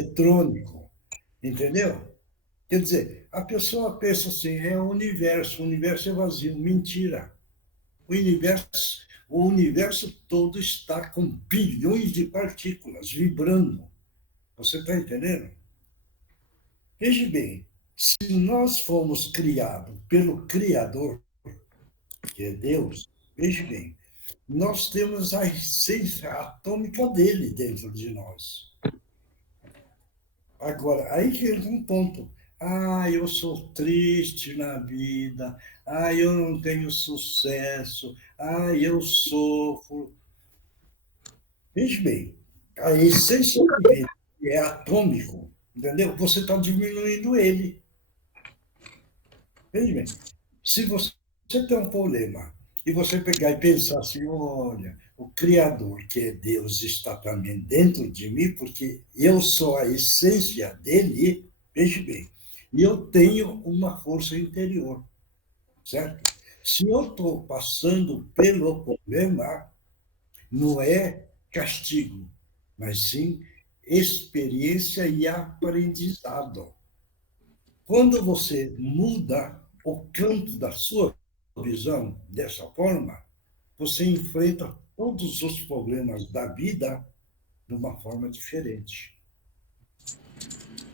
eletrônico, entendeu? Quer dizer, a pessoa pensa assim, é o universo é vazio. Mentira. O universo todo está com bilhões de partículas vibrando. Você está entendendo? Veja bem, se nós fomos criados pelo Criador, que é Deus, veja bem, nós temos a essência atômica dele dentro de nós. Agora, aí que entra um ponto. Ah, eu sou triste na vida. Ah, eu não tenho sucesso. Ah, eu sofro. Veja bem, a essência de vida que é atômico, entendeu? Você está diminuindo ele. Veja bem, se você tem um problema e você pegar e pensar assim, olha, o Criador, que é Deus, está também dentro de mim, porque eu sou a essência dele, veja bem, e eu tenho uma força interior, certo? Se eu estou passando pelo problema, não é castigo, mas sim experiência e aprendizado. Quando você muda o campo da sua visão dessa forma, você enfrenta todos os problemas da vida de uma forma diferente.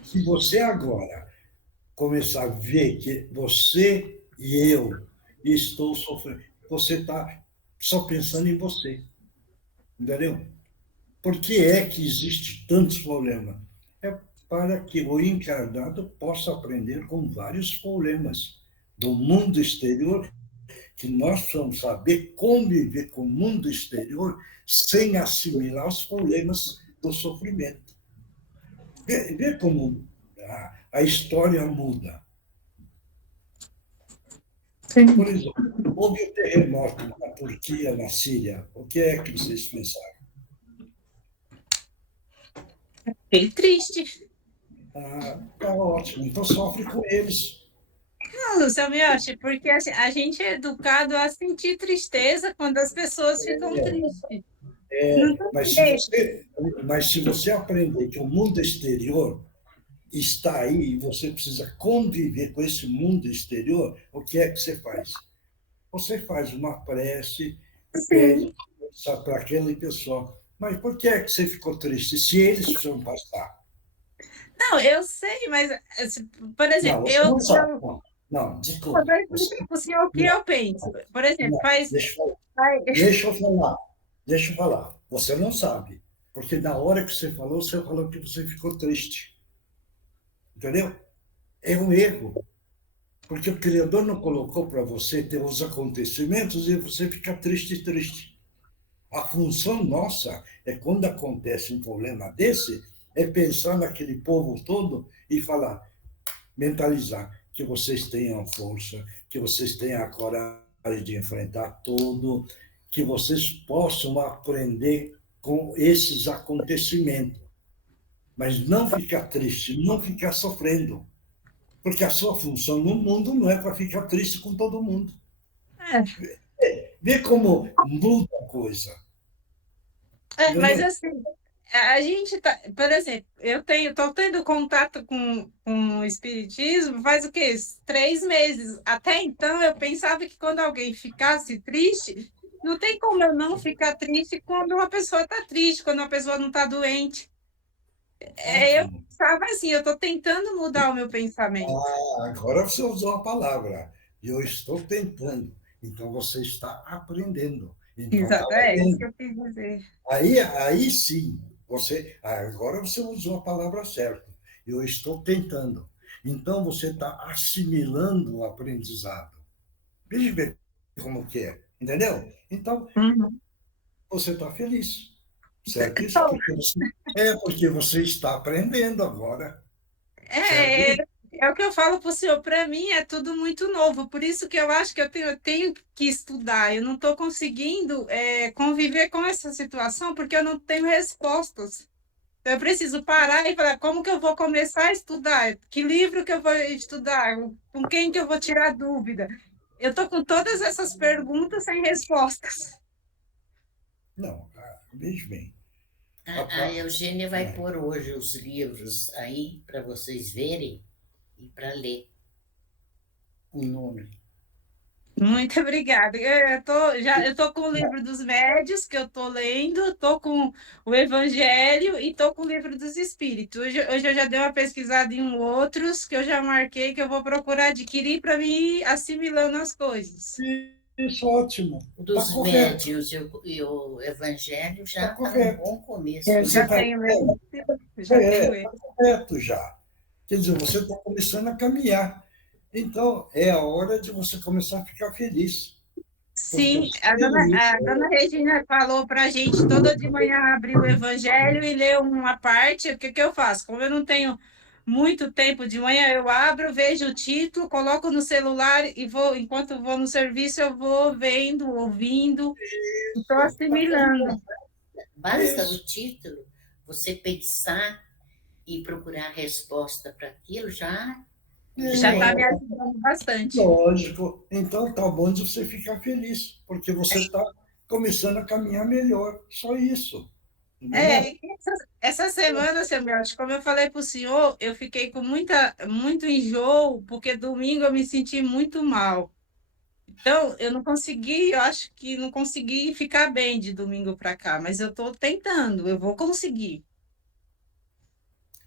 Se você agora começar a ver que você e eu estou sofrendo, você está só pensando em você, entendeu? Por que é que existe tantos problemas? É para que o encarnado possa aprender com vários problemas do mundo exterior, que nós precisamos saber conviver com o mundo exterior sem assimilar os problemas do sofrimento. Vê como a história muda. Sim. Por exemplo, houve o terremoto na Turquia, na Síria. O que é que vocês pensaram? Fiquei triste. Ah, tá ótimo, então sofre com eles. Não, Samioche, porque a gente é educado a sentir tristeza quando as pessoas ficam tristes. Não tem Mas se jeito. você, mas se você aprender que o mundo exterior está aí e você precisa conviver com esse mundo exterior, o que é que você faz? Você faz uma prece e pede Sim. para aquele pessoal. Mas por que é que você ficou triste se eles precisam passar? Não, eu sei, mas, por exemplo, Não, você eu, não sabe. eu Não, não, vou desculpe. Você, explicar para o senhor o que não, eu penso. Por exemplo, não, faz. deixa eu falar. Ai, Deixa eu falar. Deixa eu falar. Você não sabe. Porque na hora que você falou que você ficou triste. Entendeu? É um erro. Porque o Criador não colocou para você ter os acontecimentos e você fica triste, triste. A função nossa é quando acontece um problema desse, é pensar naquele povo todo e falar, mentalizar que vocês tenham força, que vocês tenham a coragem de enfrentar tudo, que vocês possam aprender com esses acontecimentos, mas não ficar triste, não ficar sofrendo, porque a sua função no mundo não é para ficar triste com todo mundo. é, Vê como muda a coisa, mas entendeu? assim, a gente tá, por exemplo, estou tendo contato com o espiritismo faz o quê? 3 meses. Até então eu pensava que quando alguém ficasse triste, não tem como eu não ficar triste quando uma pessoa está triste, quando uma pessoa não está doente. Eu Ótimo. pensava assim, eu estou tentando mudar o meu pensamento. Agora você usou a palavra. Eu estou tentando. Então você está aprendendo. Então está Exato, é isso que valendo. eu quis dizer. Aí sim, agora você usou a palavra certa. Eu estou tentando. Então você está assimilando o aprendizado. Veja bem como que é, entendeu? Então Uhum. você está feliz, certo? Isso Então, porque você está aprendendo agora, certo? é, é o que eu falo para o senhor, para mim é tudo muito novo, por isso que eu acho que eu tenho que estudar, eu não estou conseguindo conviver com essa situação porque eu não tenho respostas. Então, eu preciso parar e falar, como que eu vou começar a estudar? Que livro que eu vou estudar? Com quem que eu vou tirar dúvida? Eu estou com todas essas perguntas sem respostas. Não, veja bem. A Eugênia vai pôr hoje os livros aí para vocês verem e para ler o nome. Muito obrigada. Eu tô com o livro dos médios que eu estou lendo, estou com o Evangelho e estou com o livro dos Espíritos. Hoje eu já dei uma pesquisada em outros que eu já marquei que eu vou procurar adquirir para me ir assimilando as coisas. Isso, ótimo. Dos médios e o Evangelho já está no bom começo. Já tenho ele. Já tenho ele. Está correto já. Quer dizer, você está começando a caminhar. Então, é a hora de você começar a ficar feliz. Sim, a dona Regina falou para a gente toda de manhã abrir o Evangelho e ler uma parte. O que que eu faço? Como eu não tenho muito tempo de manhã, eu abro, vejo o título, coloco no celular e vou, enquanto vou no serviço, eu vou vendo, ouvindo, estou assimilando. Basta o título, você pensar e procurar resposta para aquilo, já está me ajudando bastante. Lógico. Então, tá bom de você ficar feliz, porque você está começando a caminhar melhor. Só isso. Essa semana, seu Melch, como eu falei para o senhor, eu fiquei com muito enjoo, porque domingo eu me senti muito mal. Então, eu acho que não consegui ficar bem de domingo para cá, mas eu estou tentando, eu vou conseguir.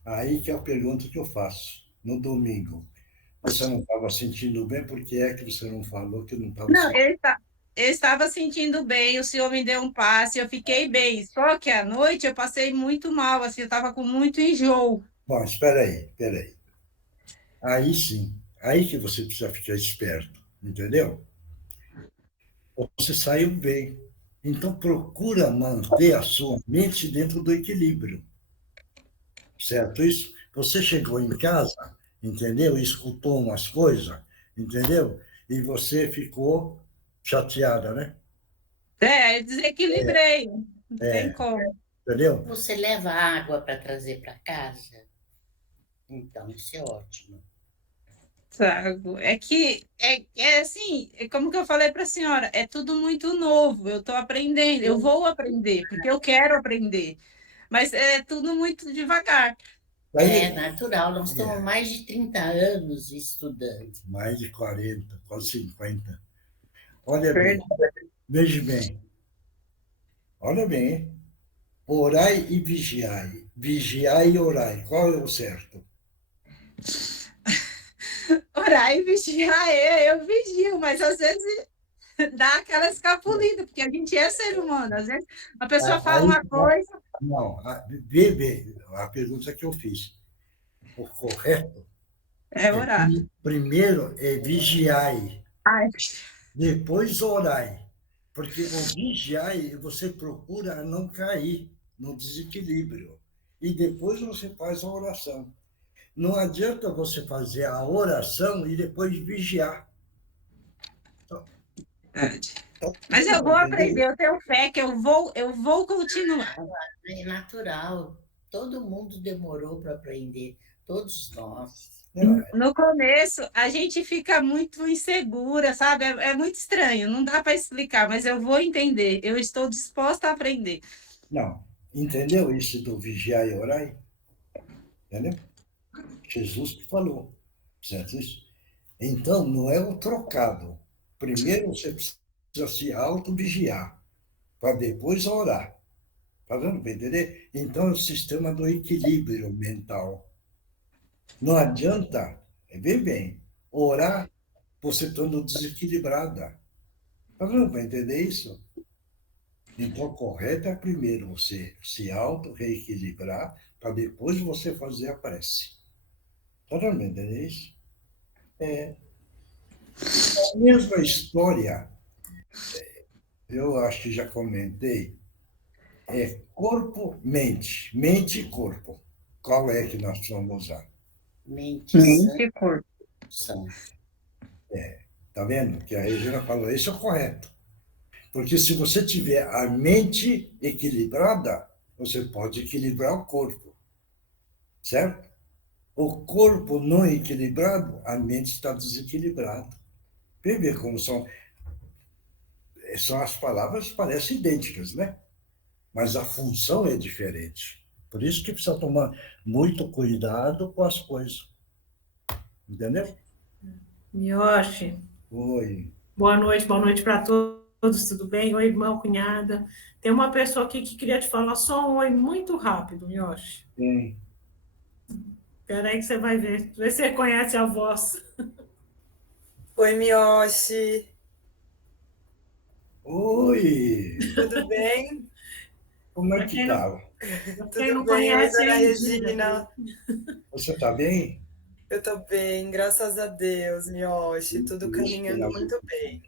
Aí que é a pergunta que eu faço. No domingo, você não estava sentindo bem? Por que é que você não falou que não estava Não, sentindo? eu estava sentindo bem, o senhor me deu um passe, eu fiquei bem. Só que à noite eu passei muito mal, assim, eu estava com muito enjoo. Bom, espera aí, espera aí. Aí sim, aí que você precisa ficar esperto, entendeu? Você saiu bem. Então, procura manter a sua mente dentro do equilíbrio, certo? Isso, você chegou em casa, entendeu? Escutou umas coisas, entendeu? E você ficou chateada, né? Eu desequilibrei, não tem como. Entendeu? você leva água para trazer para casa. Então, isso é ótimo. Sabe? É assim, como que eu falei para a senhora, é tudo muito novo, eu estou aprendendo, eu vou aprender, porque eu quero aprender, mas é tudo muito devagar. É natural, nós estamos mais de 30 anos estudando. Mais de 40, quase 50. Olha bem, veja bem, olha bem, hein? Orai e vigiai. Vigiai e orai. Qual é o certo? Orar e vigiar, eu vigio, mas às vezes dá aquela escapulida, porque a gente é ser humano, às vezes a pessoa fala uma coisa... Não, vê a pergunta que eu fiz. O correto É orar. primeiro é vigiai, Ai, depois orai. Porque o vigiai, você procura não cair no desequilíbrio. E depois você faz a oração. Não adianta você fazer a oração e depois vigiar. mas eu vou aprender, eu tenho fé que eu vou continuar. É natural. Todo mundo demorou para aprender, todos nós. No começo, a gente fica muito insegura, sabe? É muito estranho, não dá para explicar, mas eu vou entender. Eu estou disposta a aprender. Não, entendeu isso do vigiar e orar? Entendeu? Jesus que falou, certo isso? Então, não é o trocado. Primeiro você precisa se auto-vigiar, para depois orar. Está dando para entender? Então, é o sistema do equilíbrio mental. Não adianta, bem, orar você estando desequilibrada. Está dando para entender isso? Então, o correto é primeiro você se auto-reequilibrar, para depois você fazer a prece. Está dando para entender isso? É. A mesma história, eu acho que já comentei, é corpo-mente, mente e corpo. Qual é que nós vamos usar? Mente e corpo. Está vendo? Que a Regina falou, isso é o correto. Porque se você tiver a mente equilibrada, você pode equilibrar o corpo, certo? O corpo não equilibrado, a mente está desequilibrada. Vê como são as palavras parecem idênticas, né? mas a função é diferente. Por isso que precisa tomar muito cuidado com as coisas. Entendeu? Miyoshi, Oi. boa noite para todos, tudo bem? Oi, irmão, cunhada. Tem uma pessoa aqui que queria te falar só um oi muito rápido, Miyoshi. Bem. Espera aí que você vai ver. Vê se você conhece a voz. Oi, Miyoshi, Oi. tudo bem? Como é Pra que quem não, tá? pra quem Tudo não bem, oi, conhece, é dona a Indira. Regina. Você está bem? Eu tô bem, graças a Deus, Miyoshi, tudo Isso, caminhando muito bem.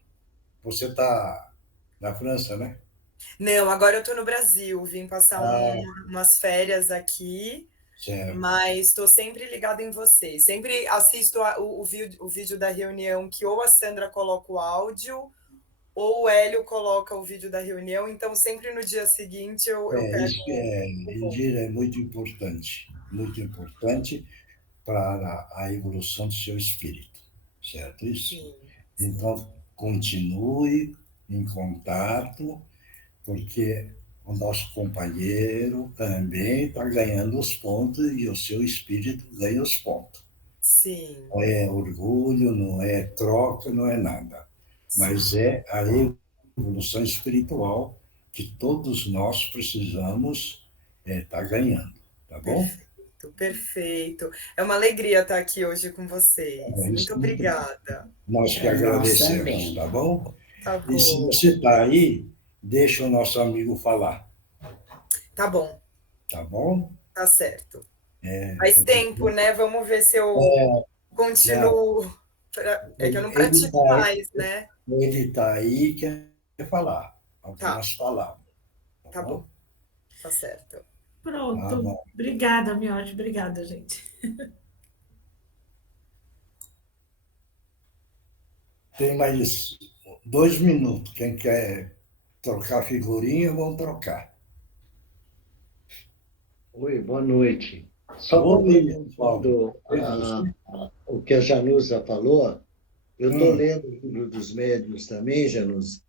você está na França, né? Não, agora eu tô no Brasil, vim passar Ah, umas férias aqui, certo. mas estou sempre ligada em vocês. Sempre assisto o vídeo da reunião que ou a Sandra coloca o áudio ou o Hélio coloca o vídeo da reunião, então sempre no dia seguinte eu pego Isso que é, o Indira, é muito importante para a evolução do seu espírito, certo? Isso. sim. Então, continue em contato, porque o nosso companheiro também está ganhando os pontos e o seu espírito ganha os pontos. Sim. Não é orgulho, não é troca, não é nada, mas é a evolução espiritual que todos nós precisamos estar ganhando, tá bom? Perfeito, perfeito. É uma alegria estar aqui hoje com vocês. Muito obrigada. Nós que Nós agradecemos, também. tá bom? Tá E se bom. você está aí, deixa o nosso amigo falar, Tá bom, tá bom? tá certo. Faz tempo, né? Vamos ver se eu continuo. É que eu não pratico mais, né? Ele está aí, quer falar Tá. algumas palavras. Tá bom, tá certo. Pronto. Tá bom. Obrigada, Miyoshi. Obrigada, gente. Tem mais 2 minutos. Quem quer trocar figurinha, vamos trocar. Oi, boa noite. Só Oi, complementando o que a Janusa falou, eu estou lendo o livro dos médiuns também, Janusa.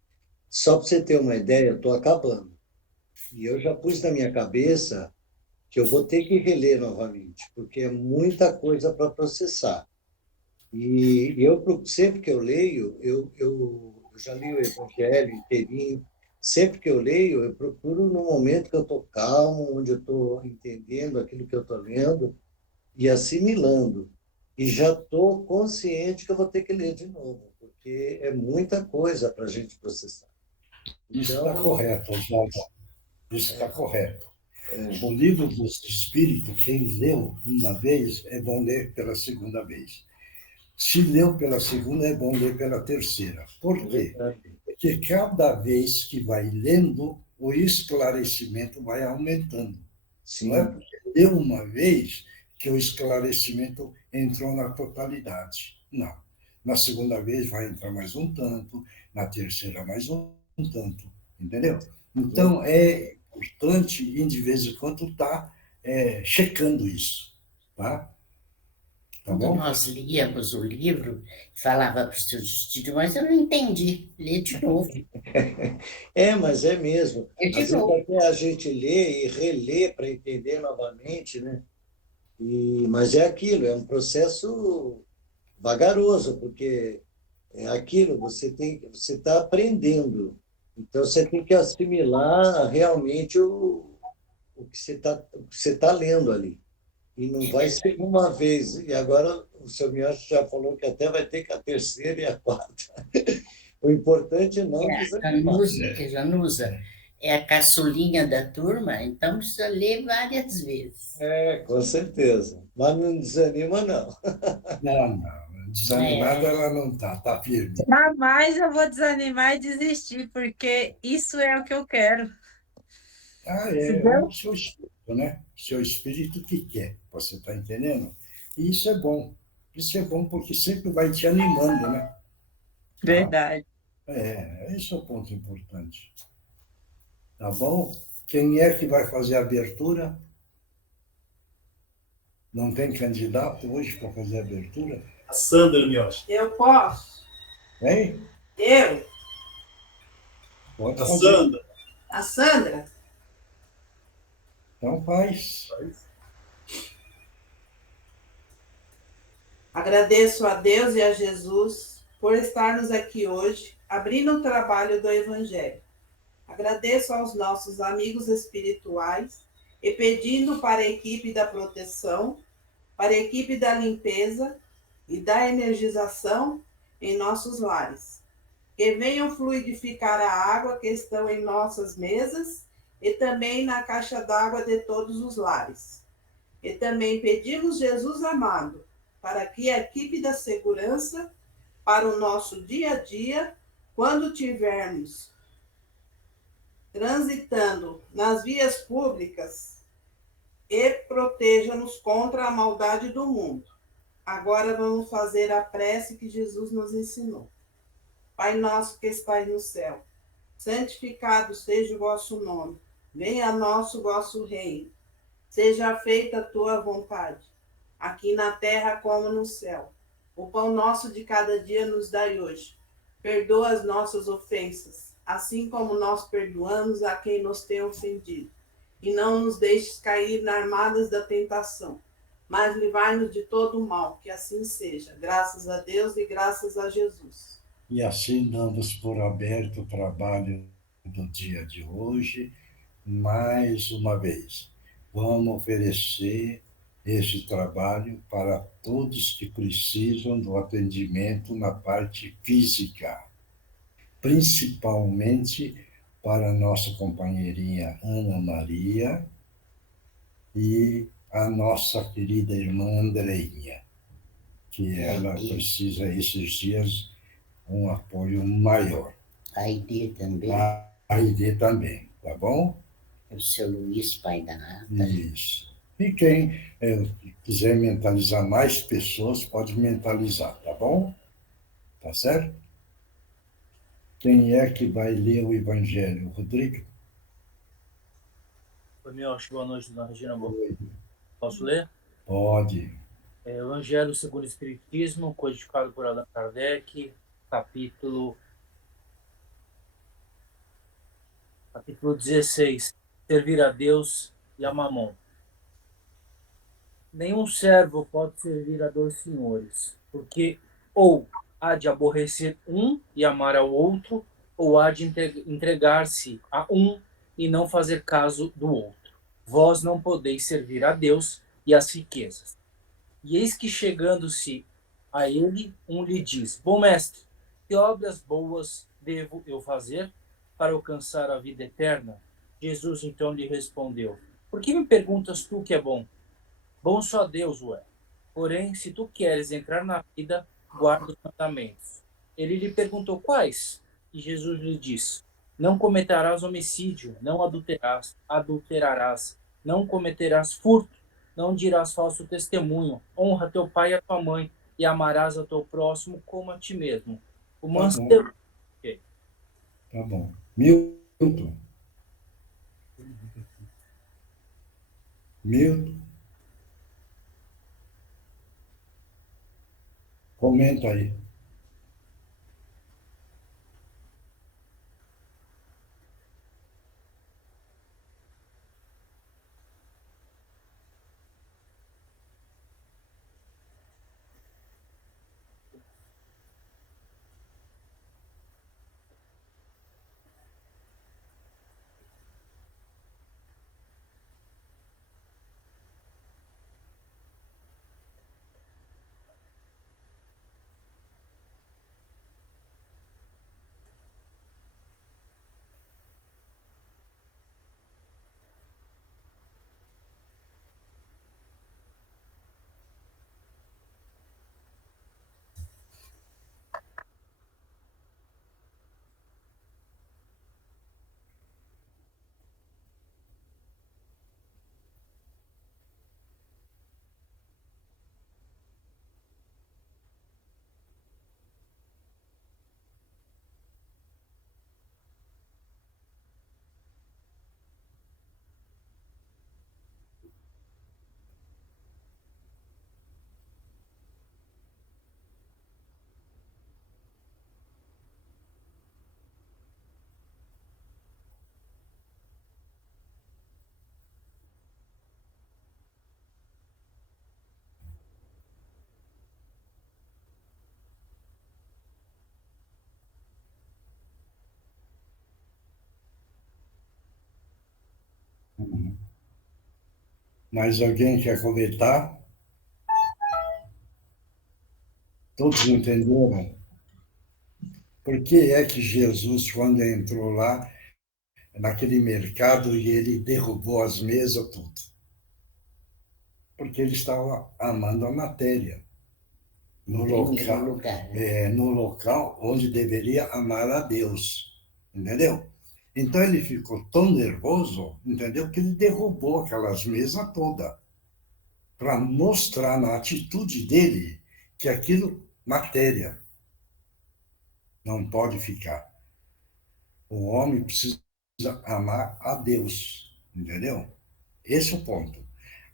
Só para você ter uma ideia, eu estou acabando. E eu já pus na minha cabeça que eu vou ter que reler novamente, porque é muita coisa para processar. E eu, sempre que eu leio, eu já li o Evangelho inteirinho, sempre que eu leio, eu procuro no momento que eu estou calmo, onde eu estou entendendo aquilo que eu estou lendo e assimilando. E já estou consciente que eu vou ter que ler de novo, porque é muita coisa para a gente processar. Isso está correto, Oswaldo. Isso está correto. O livro dos Espíritos, quem leu uma vez, é bom ler pela segunda vez. Se leu pela segunda, é bom ler pela terceira. Por quê? Porque cada vez que vai lendo, o esclarecimento vai aumentando. Sim. Não é porque leu uma vez que o esclarecimento entrou na totalidade. Não. Na segunda vez vai entrar mais um tanto, na terceira mais um tanto. Entendeu? Então, é importante, de vez em quando, estar checando isso. Tá? Tá Quando bom? nós líamos o livro, falava para o seu Justino, mas eu não entendi. Lê de novo. Mas é mesmo. É Às de vezes novo. até a gente lê e relê para entender novamente, né? Mas é aquilo, é um processo vagaroso, porque é aquilo, você está aprendendo. Então você tem que assimilar realmente o que você tá lendo ali. E não vai ser uma vez. E agora o seu Miotti já falou que até vai ter que a terceira e a quarta. O importante é não desanimar. Janusa é a caçulinha da turma, então precisa ler várias vezes. Com certeza. Mas não desanima, não. Não. Desanimada ela não está, está firme. Jamais eu vou desanimar e desistir, porque isso é o que eu quero. É o seu espírito, né? Seu espírito que quer, você está entendendo? E isso é bom. Isso é bom porque sempre vai te animando, né? Verdade. Esse é o ponto importante. Tá bom? Quem é que vai fazer a abertura? Não tem candidato hoje para fazer a abertura? A Sandra Miyoshi. Eu posso? Hein? Eu? Pode A fazer. Sandra. A Sandra? Então faz. Agradeço a Deus e a Jesus por estarmos aqui hoje, abrindo o trabalho do Evangelho. Agradeço aos nossos amigos espirituais e pedindo para a equipe da proteção, para a equipe da limpeza e da energização em nossos lares. Que venham fluidificar a água que estão em nossas mesas e também na caixa d'água de todos os lares. E também pedimos, Jesus amado, para que a equipe da segurança, para o nosso dia a dia, quando tivermos transitando nas vias públicas, e proteja-nos contra a maldade do mundo. Agora vamos fazer a prece que Jesus nos ensinou. Pai nosso que estais no céu, santificado seja o vosso nome. Venha a nós o vosso reino. Seja feita a tua vontade, aqui na terra como no céu. O pão nosso de cada dia nos dai hoje. Perdoa as nossas ofensas, assim como nós perdoamos a quem nos tem ofendido. E não nos deixes cair nas armadas da tentação, mas livrai-nos de todo o mal, que assim seja. Graças a Deus e graças a Jesus. E assim damos por aberto o trabalho do dia de hoje, mais uma vez. Vamos oferecer esse trabalho para todos que precisam do atendimento na parte física, principalmente para a nossa companheirinha Ana Maria e a nossa querida irmã Andreinha, que ela precisa, esses dias, um apoio maior. A ID também. A ID também, tá bom? O seu Luiz, pai da Nata. Isso. E quem quiser mentalizar mais pessoas, pode mentalizar, tá bom? Tá certo? Quem é que vai ler o Evangelho? Rodrigo? Oi, Mioche, boa noite, dona Regina. Posso ler? Pode. Evangelho segundo o Espiritismo, codificado por Allan Kardec, capítulo 16. Servir a Deus e a Mamon. Nenhum servo pode servir a dois senhores, porque ou há de aborrecer um e amar ao outro, ou há de entregar-se a um e não fazer caso do outro. Vós não podeis servir a Deus e às riquezas. E eis que, chegando-se a ele, um lhe diz: Bom mestre, que obras boas devo eu fazer para alcançar a vida eterna? Jesus então lhe respondeu: Por que me perguntas tu o que é bom? Bom só Deus o é. Porém, se tu queres entrar na vida, guarda os mandamentos. Ele lhe perguntou: Quais? E Jesus lhe disse: Não cometerás homicídio, não adulterarás, não cometerás furto, não dirás falso testemunho, honra teu pai e a tua mãe, e amarás a teu próximo como a ti mesmo. O manso... Tá bom. Milton. Comenta aí. Mais alguém quer comentar? Todos entenderam? Por que é que Jesus, quando entrou lá, naquele mercado, e ele derrubou as mesas, tudo? Porque ele estava amando a matéria. No local onde deveria amar a Deus, entendeu? Então ele ficou tão nervoso, entendeu, que ele derrubou aquelas mesas todas para mostrar na atitude dele que aquilo, matéria, não pode ficar. O homem precisa amar a Deus, entendeu? Esse é o ponto.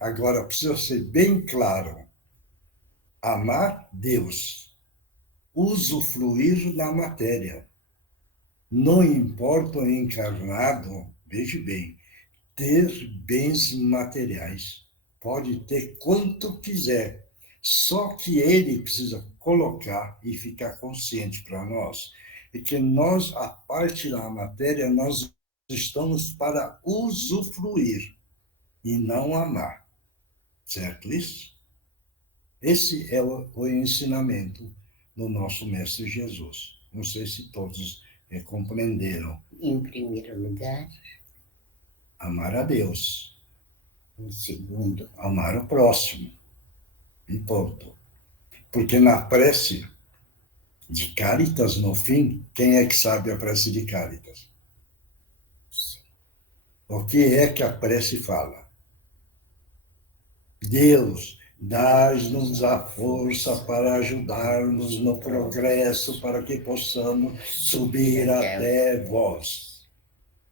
Agora, precisa ser bem claro, amar Deus, usufruir da matéria. Não importa o encarnado, veja bem, ter bens materiais. Pode ter quanto quiser. Só que ele precisa colocar e ficar consciente para nós é que nós, a parte da matéria, nós estamos para usufruir e não amar. Certo isso? Esse é o ensinamento do nosso Mestre Jesus. Não sei se todos compreenderam. Em primeiro lugar, amar a Deus. Em segundo, amar o próximo. E ponto. Porque na prece de Cáritas, no fim, quem é que sabe a prece de Cáritas? sim. O que é que a prece fala? Deus, dás-nos a força para ajudarmos no progresso, para que possamos subir até vós.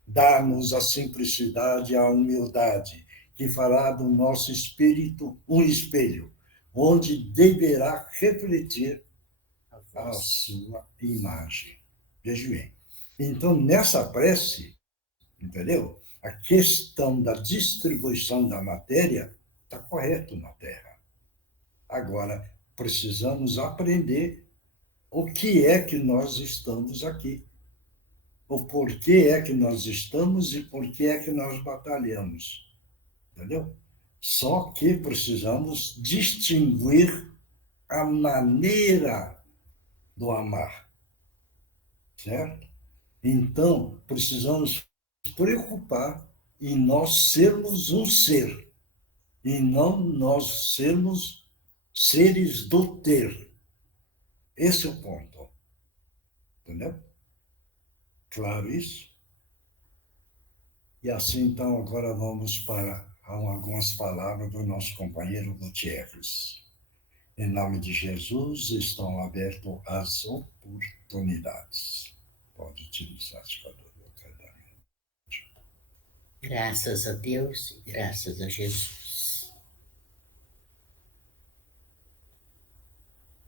Dá-nos a simplicidade e a humildade, que fará do nosso espírito um espelho, onde deverá refletir a sua imagem. Veja bem. Então, nessa prece, entendeu? A questão da distribuição da matéria está correto na Terra. Agora, precisamos aprender o que é que nós estamos aqui. O porquê é que nós estamos e por que é que nós batalhamos. Entendeu? Só que precisamos distinguir a maneira do amar. Certo? Então, precisamos preocupar em nós sermos um ser. E não nós sermos seres do ter. Esse é o ponto. Entendeu? Claro isso? E assim, então, agora vamos para algumas palavras do nosso companheiro Gutierrez. Em nome de Jesus, estão abertas as oportunidades. Pode utilizar a escadura. Graças a Deus e graças a Jesus.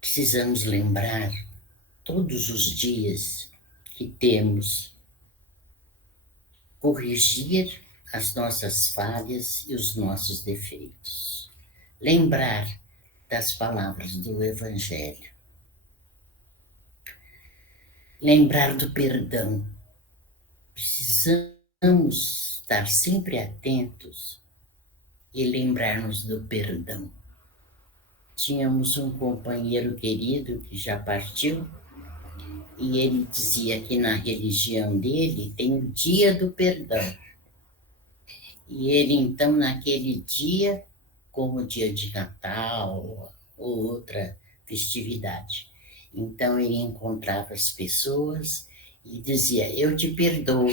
Precisamos lembrar todos os dias que temos corrigir as nossas falhas e os nossos defeitos. Lembrar das palavras do Evangelho. Lembrar do perdão. Precisamos estar sempre atentos e lembrar-nos do perdão. Tínhamos um companheiro querido que já partiu e ele dizia que na religião dele tem o dia do perdão. E ele, então, naquele dia, como o dia de Natal ou outra festividade, então ele encontrava as pessoas e dizia, eu te perdoo.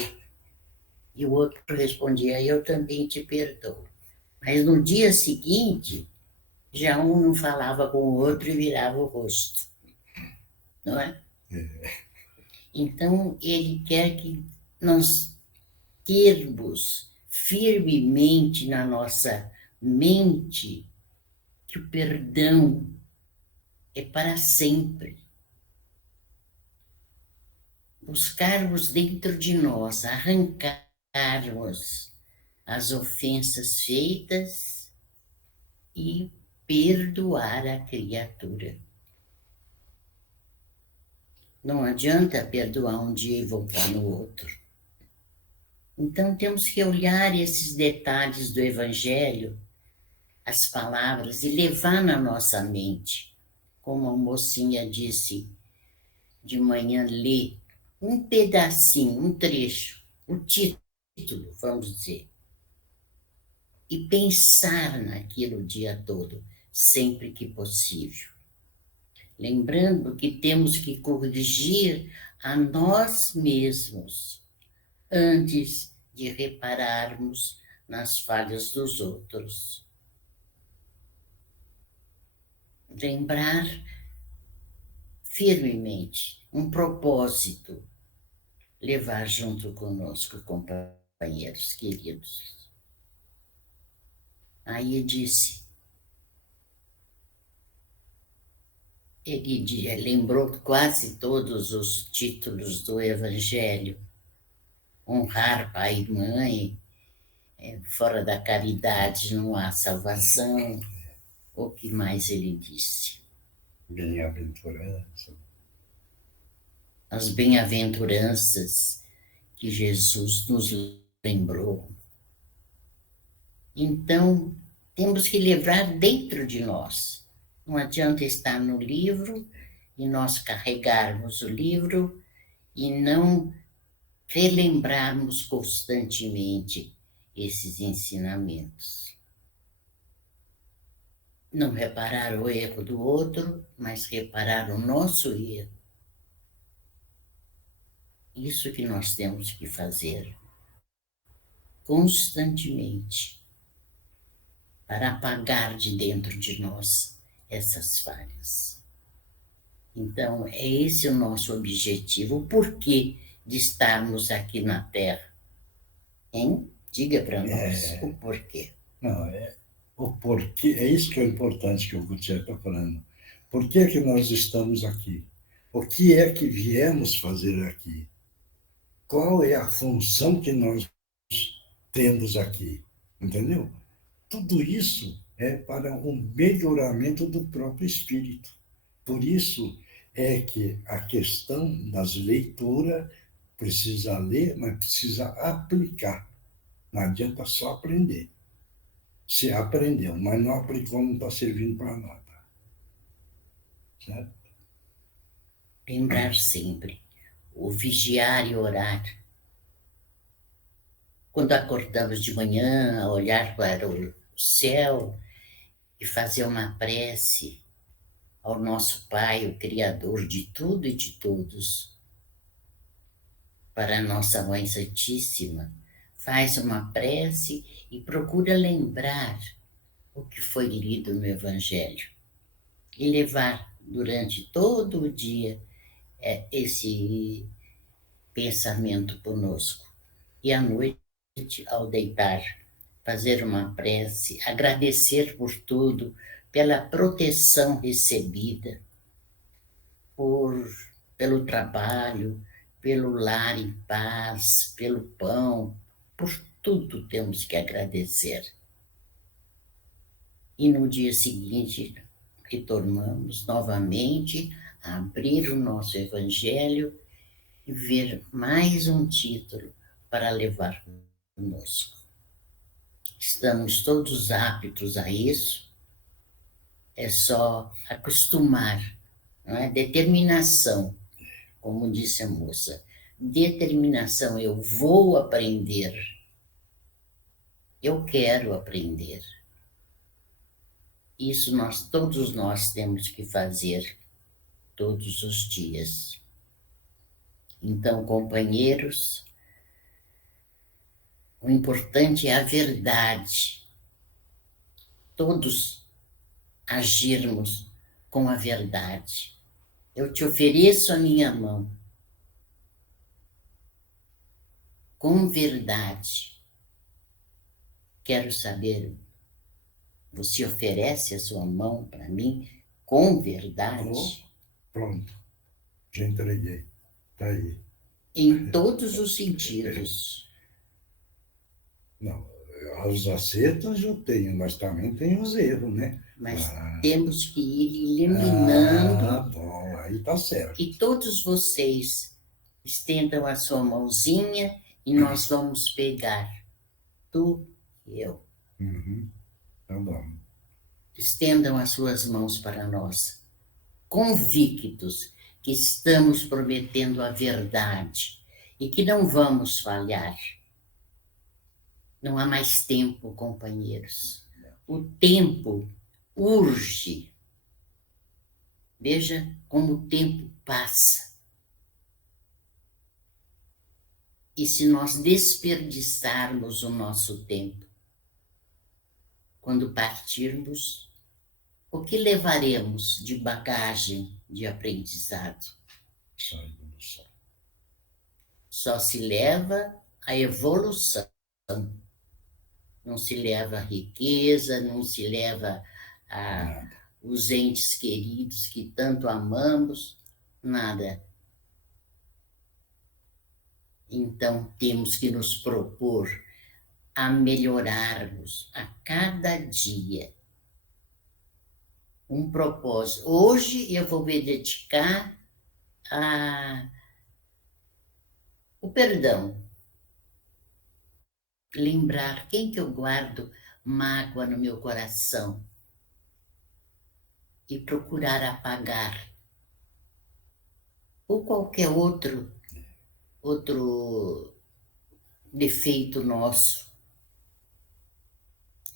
E o outro respondia, eu também te perdoo. Mas no dia seguinte, já um não falava com o outro e virava o rosto. Não é? Então, ele quer que nós termos firmemente na nossa mente que o perdão é para sempre. Buscarmos dentro de nós, arrancarmos as ofensas feitas e perdoar a criatura. Não adianta perdoar um dia e voltar no outro. Então temos que olhar esses detalhes do Evangelho as palavras e levar na nossa mente. Como a mocinha disse, de manhã ler um pedacinho, um trecho, o título, vamos dizer, e pensar naquilo o dia todo, sempre que possível. Lembrando que temos que corrigir a nós mesmos antes de repararmos nas falhas dos outros. Lembrar firmemente um propósito, levar junto conosco, companheiros queridos. Aí ele lembrou quase todos os títulos do Evangelho. Honrar pai e mãe, fora da caridade não há salvação. O que mais ele disse? Bem-aventurança. As bem-aventuranças que Jesus nos lembrou. Então, temos que levar dentro de nós. Não adianta estar no livro e nós carregarmos o livro e não relembrarmos constantemente esses ensinamentos. Não reparar o erro do outro, mas reparar o nosso erro. Isso que nós temos que fazer constantemente para apagar de dentro de nós essas falhas. Então, é esse o nosso objetivo. O porquê de estarmos aqui na Terra? Hein? Diga para nós o porquê. Não, o porquê, é isso que é importante que o Gutierrez está falando. Por que é que nós estamos aqui? O que é que viemos fazer aqui? Qual é a função que nós temos aqui? Entendeu? Tudo isso é para o melhoramento do próprio espírito. Por isso é que a questão das leituras precisa ler, mas precisa aplicar. Não adianta só aprender. Você aprendeu, mas não aplicou, não está servindo para nada. Certo? Lembrar sempre, o vigiar e orar. Quando acordamos de manhã, olhar para o céu e fazer uma prece ao nosso Pai, o Criador de tudo e de todos, para a nossa Mãe Santíssima, faz uma prece e procura lembrar o que foi lido no Evangelho e levar durante todo o dia esse pensamento conosco. E à noite, ao deitar, fazer uma prece, agradecer por tudo, pela proteção recebida, pelo trabalho, pelo lar em paz, pelo pão, por tudo temos que agradecer. E no dia seguinte, retornamos novamente a abrir o nosso Evangelho e ver mais um título para levar conosco. Estamos todos aptos a isso, é só acostumar, não é? Determinação, como disse a moça. Determinação, eu vou aprender. Eu quero aprender. Isso todos nós temos que fazer todos os dias. Então, companheiros, o importante é a verdade. Todos agirmos com a verdade. Eu te ofereço a minha mão com verdade. Quero saber, você oferece a sua mão para mim com verdade? Pronto, já entreguei. Está aí. Em todos os sentidos. Não, os acertos eu tenho, mas também tem os erros, né? Mas temos que ir eliminando. Ah, bom, aí tá certo. Que todos vocês estendam a sua mãozinha e nós vamos pegar. Tu e eu. Tá bom. Estendam as suas mãos para nós, convictos que estamos prometendo a verdade e que não vamos falhar. Não há mais tempo, companheiros. O tempo urge. Veja como o tempo passa. E se nós desperdiçarmos o nosso tempo, quando partirmos, o que levaremos de bagagem de aprendizado? Só a evolução. Só se leva a evolução. Não se leva a riqueza, não se leva os entes queridos que tanto amamos, nada. Então, temos que nos propor a melhorarmos a cada dia. Um propósito. Hoje eu vou me dedicar o perdão. Lembrar quem que eu guardo mágoa no meu coração e procurar apagar. Ou qualquer outro defeito nosso.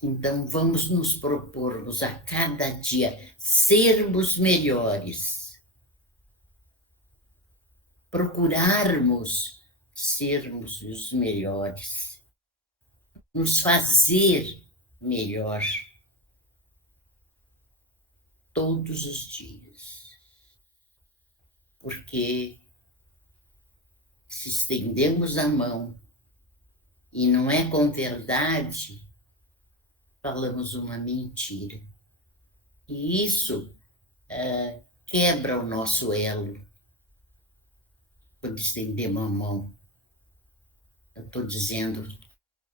Então, vamos nos propormos a cada dia sermos melhores. Procurarmos sermos os melhores. Nos fazer melhor todos os dias. Porque se estendemos a mão e não é com verdade, falamos uma mentira. E isso quebra o nosso elo. Quando estendemos a mão, eu estou dizendo,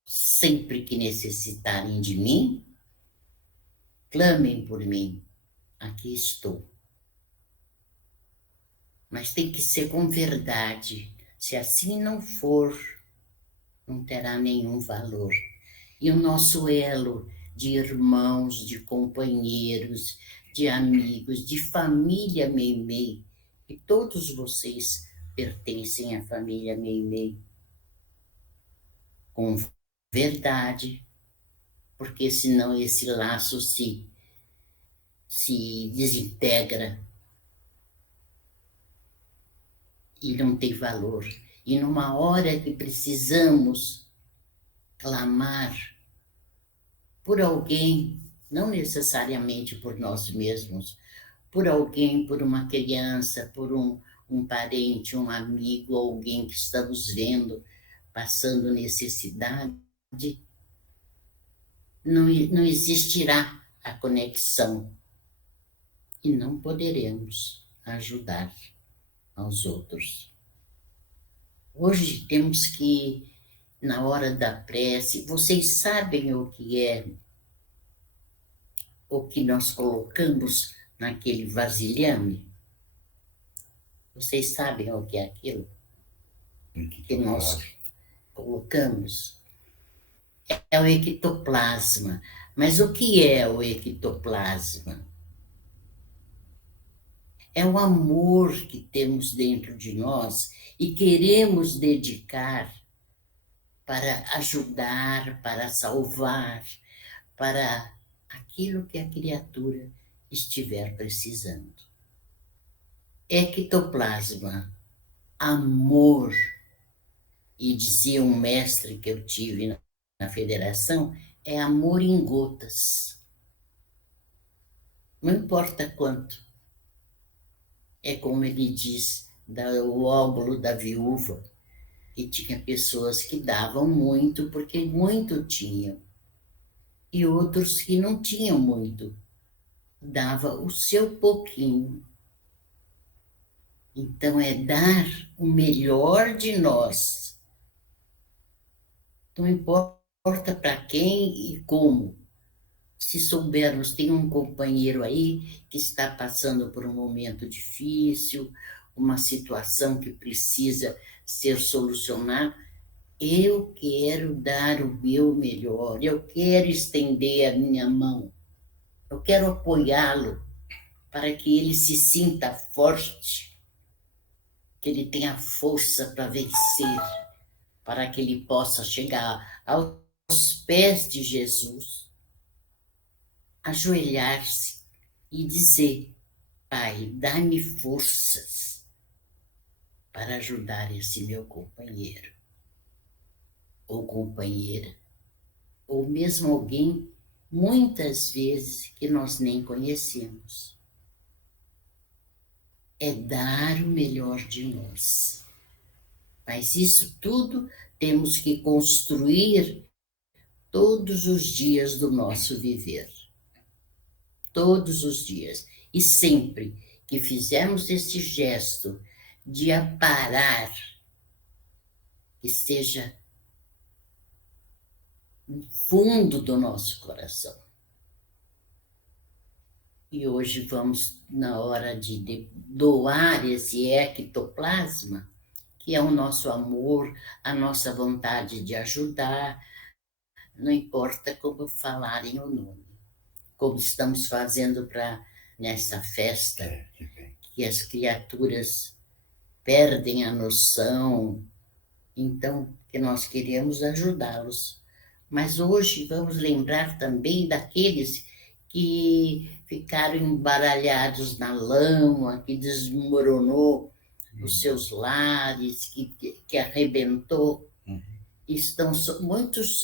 sempre que necessitarem de mim, clamem por mim, aqui estou. Mas tem que ser com verdade. Se assim não for, não terá nenhum valor. E o nosso elo de irmãos, de companheiros, de amigos, de família Meimei, e todos vocês pertencem à família Meimei, com verdade, porque senão esse laço se desintegra e não tem valor. E numa hora que precisamos clamar por alguém, não necessariamente por nós mesmos, por alguém, por uma criança, por um parente, um amigo, alguém que estamos vendo passando necessidade, não existirá a conexão e não poderemos ajudar aos outros. Hoje temos que, na hora da prece, vocês sabem o que é o que nós colocamos naquele vasilhame? Vocês sabem o que é aquilo que nós colocamos? É o ectoplasma. Mas o que é o ectoplasma? É o amor que temos dentro de nós e queremos dedicar para ajudar, para salvar, para aquilo que a criatura estiver precisando. Ectoplasma, amor. E dizia um mestre que eu tive na federação, é amor em gotas. Não importa quanto. É como ele diz, o óbolo da viúva, que tinha pessoas que davam muito porque muito tinham, e outros que não tinham muito, dava o seu pouquinho. Então é dar o melhor de nós. Não importa para quem e como. Se soubermos, tem um companheiro aí que está passando por um momento difícil, uma situação que precisa ser solucionada, eu quero dar o meu melhor, eu quero estender a minha mão. Eu quero apoiá-lo para que ele se sinta forte, que ele tenha força para vencer, para que ele possa chegar aos pés de Jesus, ajoelhar-se e dizer: Pai, dá-me forças para ajudar esse meu companheiro ou companheira, ou mesmo alguém, muitas vezes, que nós nem conhecemos. É dar o melhor de nós. Mas isso tudo temos que construir todos os dias do nosso viver. Todos os dias. E sempre que fizermos esse gesto de aparar, que seja no fundo do nosso coração. E hoje vamos na hora de doar esse ectoplasma, que é o nosso amor, a nossa vontade de ajudar, não importa como falarem o nome, como estamos fazendo para nessa festa, que as criaturas perdem a noção, então que nós queremos ajudá-los. Mas hoje vamos lembrar também daqueles que ficaram embaralhados na lama, que desmoronou os seus lares, que arrebentou. Muitos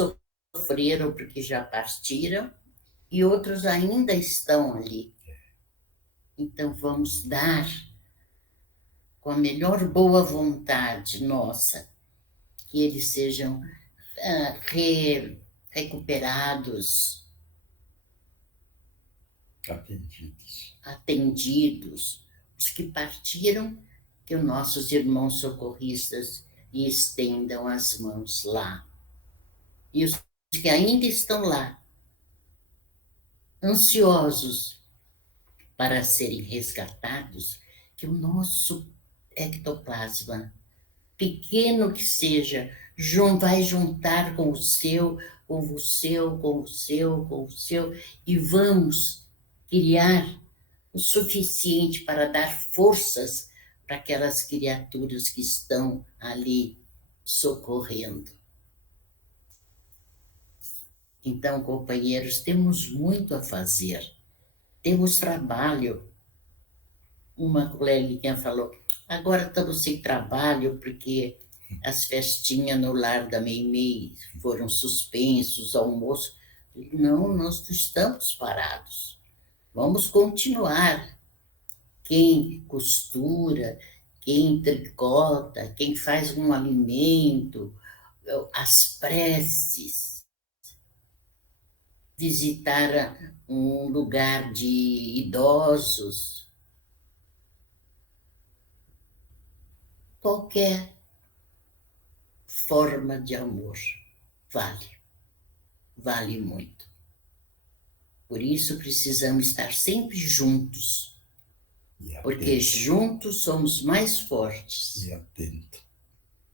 sofreram porque já partiram e outros ainda estão ali. Então vamos dar com a melhor boa vontade nossa, que eles sejam recuperados, atendidos. Os que partiram, que os nossos irmãos socorristas estendam as mãos lá. E os que ainda estão lá, ansiosos para serem resgatados, que o nosso ectoplasma, pequeno que seja, vai juntar com o seu, com o seu, com o seu, com o seu, e vamos criar o suficiente para dar forças para aquelas criaturas que estão ali socorrendo. Então, companheiros, temos muito a fazer, temos trabalho. Uma coleguinha falou: agora estamos sem trabalho porque as festinhas no lar da Meimei foram suspensos, almoço. Não, nós não estamos parados. Vamos continuar. Quem costura, quem tricota, quem faz um alimento, as preces, visitar um lugar de idosos, qualquer forma de amor vale muito. Por isso precisamos estar sempre juntos, porque juntos somos mais fortes.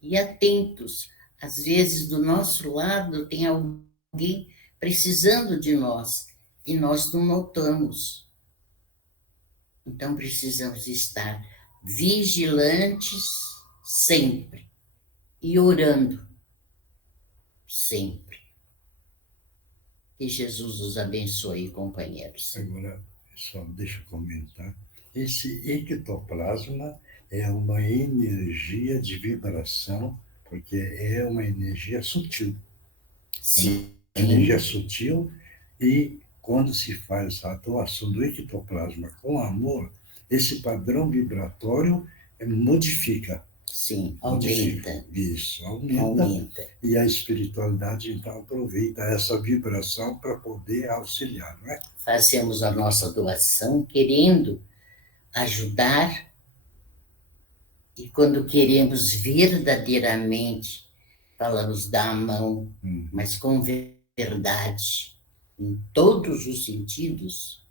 E atentos. Às vezes, do nosso lado, tem alguém precisando de nós e nós não notamos. Então, precisamos estar vigilantes sempre e orando sempre. Que Jesus os abençoe, companheiros. Agora, só deixa eu comentar. Esse ectoplasma é uma energia de vibração, porque é uma energia sutil. Sim. Uma energia sutil, e quando se faz a doação do ectoplasma com amor, esse padrão vibratório modifica. Sim, aumenta. Isso, aumenta. E a espiritualidade, então, aproveita essa vibração para poder auxiliar, não é? Fazemos a nossa doação querendo ajudar, e quando queremos verdadeiramente, falamos dar a mão, mas com verdade, em todos os sentidos,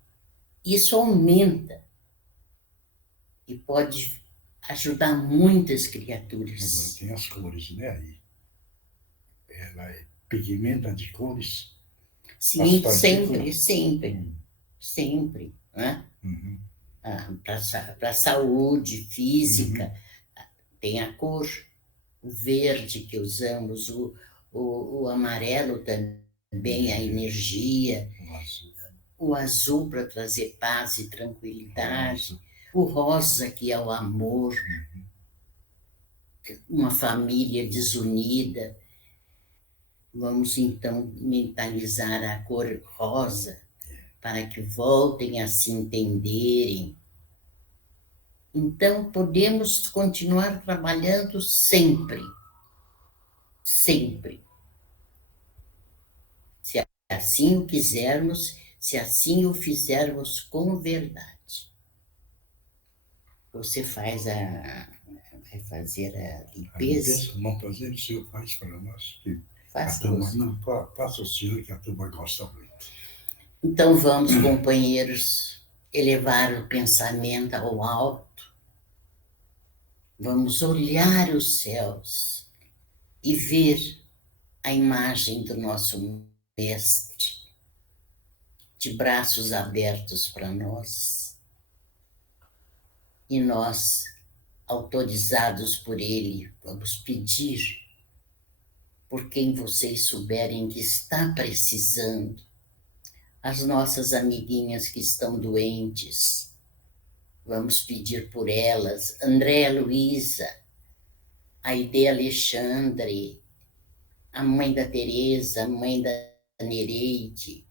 isso aumenta e pode ajudar muitas criaturas. Agora tem as cores, né? Aí ela é pigmenta de cores. Sim, sempre. sempre, né? Uhum. Para a saúde física, tem a cor, o verde que usamos, o amarelo também, a energia, o azul para trazer paz e tranquilidade, o rosa que é o amor, uma família desunida. Vamos então mentalizar a cor rosa para que voltem a se entenderem. Então, podemos continuar trabalhando sempre, sempre. Se assim o quisermos, se assim o fizermos com verdade. Você vai fazer a limpeza? Vamos fazer, o senhor faz para nós. Faça Não, faça o senhor, que a turma gosta muito. Então vamos, companheiros, elevar o pensamento ao alto. Vamos olhar os céus e ver a imagem do nosso Mestre, de braços abertos para nós. E nós, autorizados por Ele, vamos pedir por quem vocês souberem que está precisando, as nossas amiguinhas que estão doentes, vamos pedir por elas, Andréa Luísa, Aide Alexandre, a mãe da Tereza, a mãe da Nereide,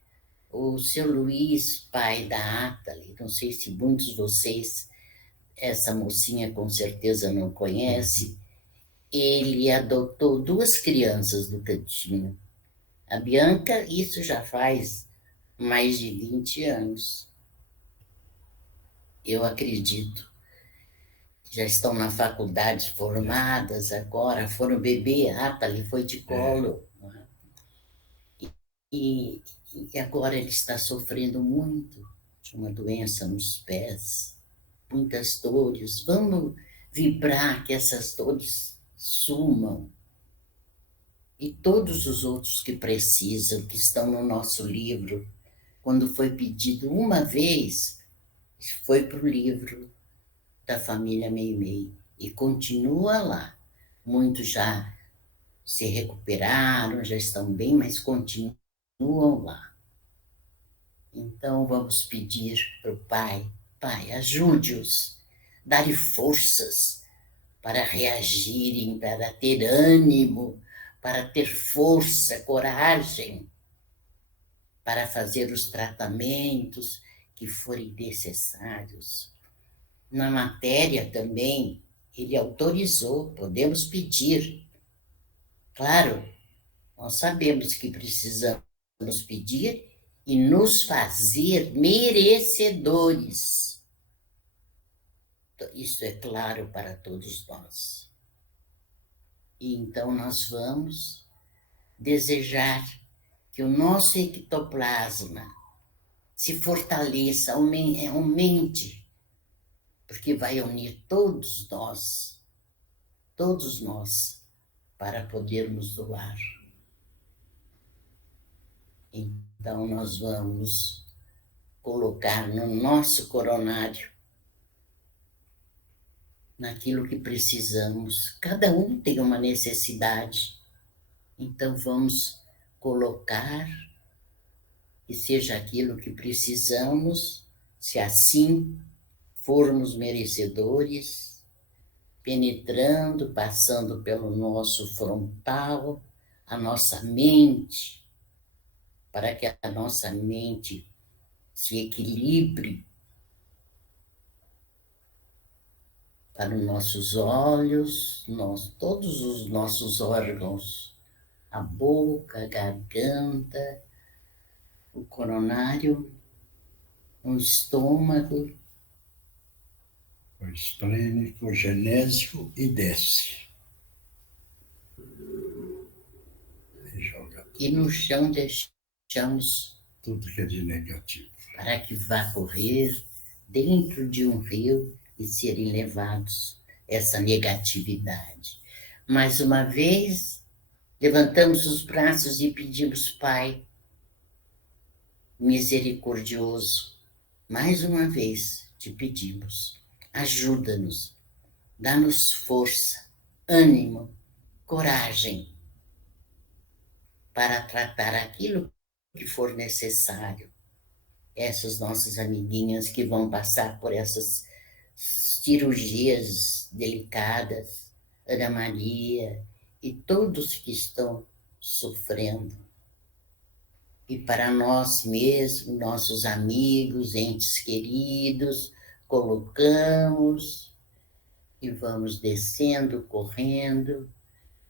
o seu Luiz, pai da Atali, não sei se muitos de vocês, essa mocinha com certeza não conhece, ele adotou 2 crianças do Cantinho. A Bianca, isso já faz mais de 20 anos. Eu acredito. Já estão na faculdade formadas agora, foram bebê, a Atali foi de colo. E agora ele está sofrendo muito de uma doença nos pés, muitas dores. Vamos vibrar que essas dores sumam. E todos os outros que precisam, que estão no nosso livro, quando foi pedido uma vez, foi para o livro da família Meimei e continua lá. Muitos já se recuperaram, já estão bem, mas continuam lá. Então vamos pedir para o Pai, Pai, ajude-os, dá-lhe forças para reagirem, para ter ânimo, para ter força, coragem, para fazer os tratamentos que forem necessários. Na matéria também, ele autorizou, podemos pedir. Claro, nós sabemos que precisamos pedir e nos fazer merecedores. Isso é claro para todos nós. E então nós vamos desejar que o nosso ectoplasma se fortaleça, aumente, porque vai unir todos nós, para podermos doar. Então, nós vamos colocar no nosso coronário, naquilo que precisamos. Cada um tem uma necessidade, então vamos colocar que seja aquilo que precisamos, se assim formos merecedores, penetrando, passando pelo nosso frontal, a nossa mente, para que a nossa mente se equilibre, para os nossos olhos, todos os nossos órgãos, a boca, a garganta, o coronário, o estômago, o esplênico, o genésico e desce. E joga. E no chão deixamos tudo que é de negativo, para que vá correr dentro de um rio e serem levados essa negatividade. Mais uma vez, levantamos os braços e pedimos, Pai misericordioso, mais uma vez te pedimos, ajuda-nos, dá-nos força, ânimo, coragem para tratar aquilo que for necessário. Essas nossas amiguinhas que vão passar por essas cirurgias delicadas, Ana Maria e todos que estão sofrendo. E para nós mesmos, nossos amigos, entes queridos, colocamos e vamos descendo, correndo,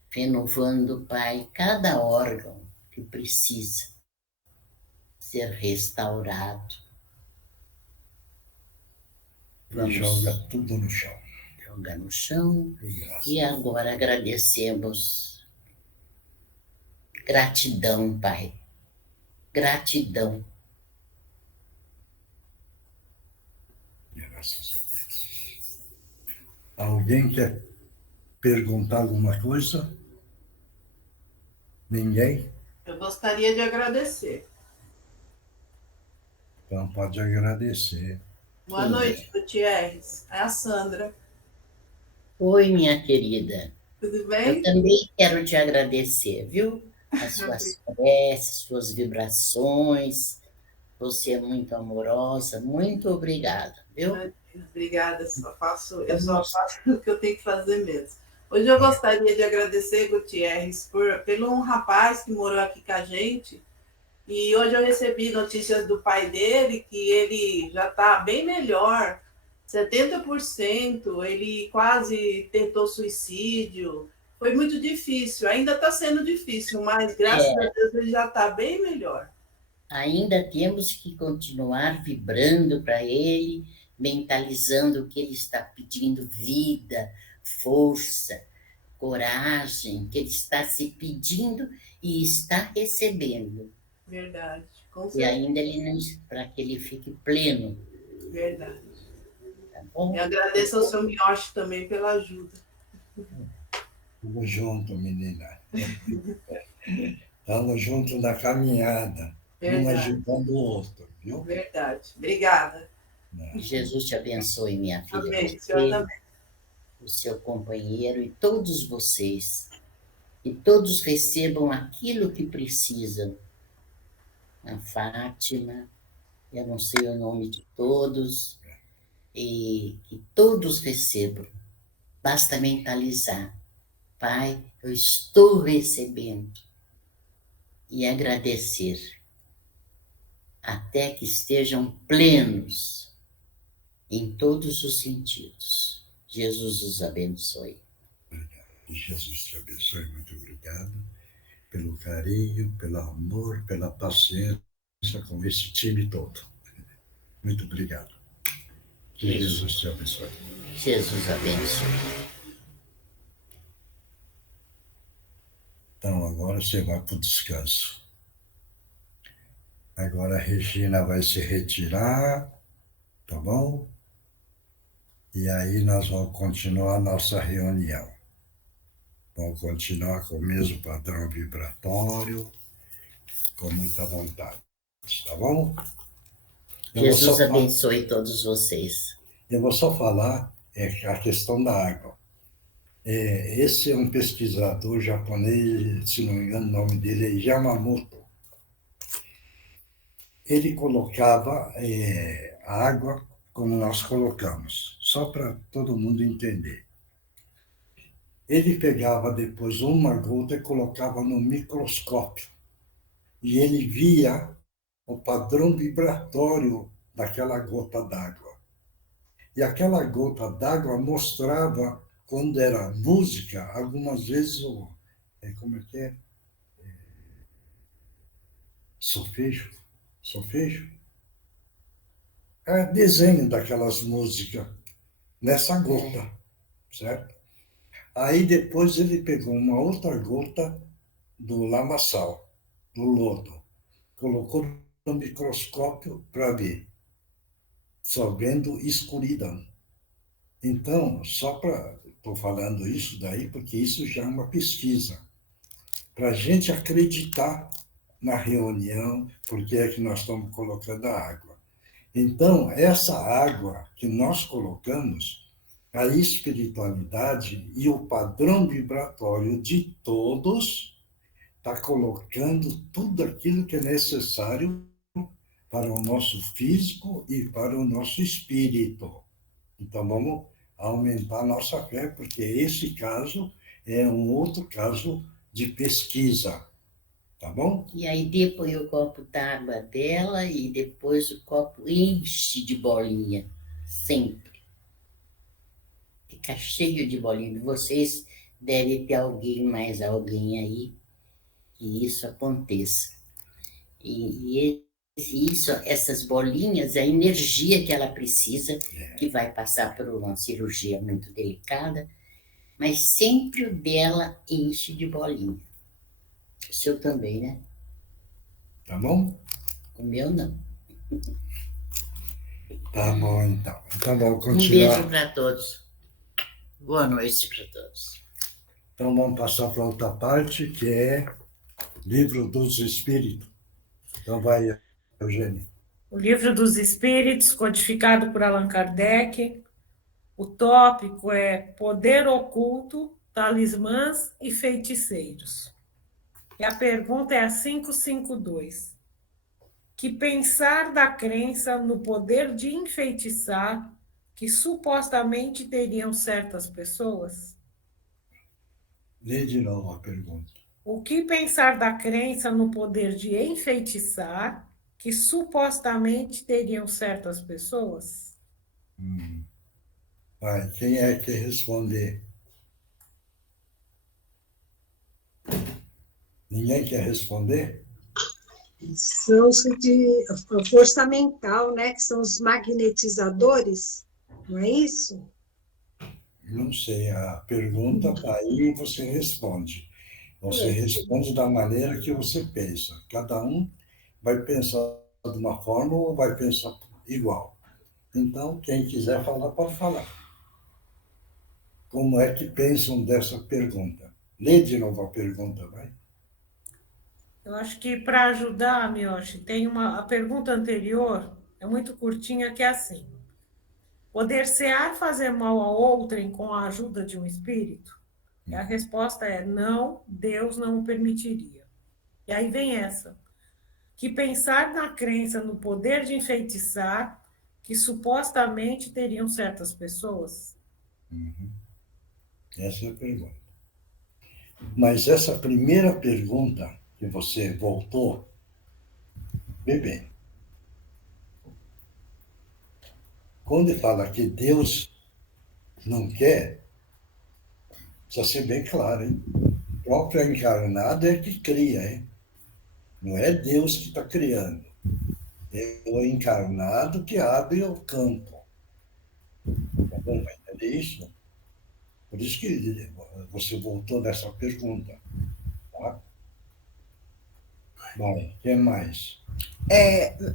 renovando, Pai, cada órgão que precisa ser restaurado. E joga tudo no chão. Joga no chão. E agora agradecemos. Gratidão, Pai. Gratidão. Graças a Deus. Alguém quer perguntar alguma coisa? Ninguém? Eu gostaria de agradecer. Então pode agradecer. Boa noite, Gutierrez. É a Sandra. Oi, minha querida. Tudo bem? Eu também quero te agradecer, viu? As suas preces, suas vibrações. Você é muito amorosa. Muito obrigada, viu? Obrigada, eu só faço o que eu tenho que fazer mesmo. Hoje eu gostaria de agradecer, Gutierrez, pelo um rapaz que morou aqui com a gente. E hoje eu recebi notícias do pai dele que ele já está bem melhor, 70%, ele quase tentou suicídio. Foi muito difícil, ainda está sendo difícil, mas graças a Deus ele já está bem melhor. Ainda temos que continuar vibrando para ele, mentalizando que ele está pedindo vida, força, coragem, que ele está se pedindo e está recebendo. Verdade. E ainda ele não, para que ele fique pleno. Verdade. Tá bom? Eu agradeço ao seu Mioche também pela ajuda. Estamos juntos, menina. Estamos juntos na caminhada. Um ajudando o outro, viu? Verdade. Obrigada. Jesus te abençoe, minha filha. Amém. O senhor também. O seu companheiro e todos vocês. E todos recebam aquilo que precisam. A Fátima, eu não sei o nome de todos, e que todos recebam. Basta mentalizar. Pai, eu estou recebendo. E agradecer. Até que estejam plenos em todos os sentidos. Jesus os abençoe. Jesus te abençoe, muito obrigado pelo carinho, pelo amor, pela paciência com esse time todo. Muito obrigado. Que Jesus te abençoe. Jesus abençoe. Então, agora você vai para o descanso. Agora a Regina vai se retirar, tá bom? E aí nós vamos continuar a nossa reunião. Vamos continuar com o mesmo padrão vibratório, com muita vontade, tá bom? Jesus abençoe todos vocês. Eu vou só falar a questão da água. Esse é um pesquisador japonês, se não me engano, o nome dele é Yamamoto. Ele colocava a água como nós colocamos, só para todo mundo entender. Ele pegava depois uma gota e colocava no microscópio. E ele via o padrão vibratório daquela gota d'água. E aquela gota d'água mostrava, quando era música, algumas vezes, como é que é? Solfejo? É desenho daquelas músicas nessa gota, certo? Aí depois ele pegou uma outra gota do lamaçal, do lodo, colocou no microscópio para ver, só vendo escuridão. Então, estou falando isso daí porque isso já é uma pesquisa, para a gente acreditar na reunião, porque é que nós estamos colocando a água. Então, essa água que nós colocamos, a espiritualidade e o padrão vibratório de todos está colocando tudo aquilo que é necessário para o nosso físico e para o nosso espírito. Então, vamos aumentar a nossa fé, porque esse caso é um outro caso de pesquisa, tá bom? E aí depois o copo d'água dela e depois o copo enche de bolinha, sempre. Fica cheio de bolinha. Vocês devem ter mais alguém aí que isso aconteça. Essas bolinhas, a energia que ela precisa, que vai passar por uma cirurgia muito delicada, mas sempre o dela enche de bolinha. O seu também, né? Tá bom? O meu não. Tá bom, então. Então, vamos Um continuar. beijo para todos. Boa noite para todos. Então, vamos passar para outra parte, que é Livro dos Espíritos. Então, vai, Eugênia. O Livro dos Espíritos, codificado por Allan Kardec. O tópico é Poder Oculto, Talismãs e Feiticeiros. E a pergunta é a 552. Que pensar da crença no poder de enfeitiçar que supostamente teriam certas pessoas? Lê de novo a pergunta. O que pensar da crença no poder de enfeitiçar que supostamente teriam certas pessoas? Vai, quem é que responder? Ninguém quer responder? São os de força mental, né? Que são os magnetizadores, não é isso? Não sei, a pergunta está aí e você responde. Você responde da maneira que você pensa. Cada um vai pensar de uma forma ou vai pensar igual. Então, quem quiser falar, pode falar. Como é que pensam dessa pergunta? Lê de novo a pergunta, vai. Eu acho que para ajudar, Miyoshi, tem a pergunta anterior, é muito curtinha, que é assim. Poder-se-á fazer mal a outrem com a ajuda de um espírito? E a resposta é não, Deus não o permitiria. E aí vem essa. Que pensar na crença no poder de enfeitiçar que supostamente teriam certas pessoas? Essa é a pergunta. Mas essa primeira pergunta que você voltou, vê bem. Quando fala que Deus não quer, precisa ser bem claro, hein? O próprio encarnado é que cria, hein? Não é Deus que está criando. É o encarnado que abre o campo. Tá bom? Vai entender isso? Por isso que você voltou nessa pergunta. Tá? Bom, o que mais?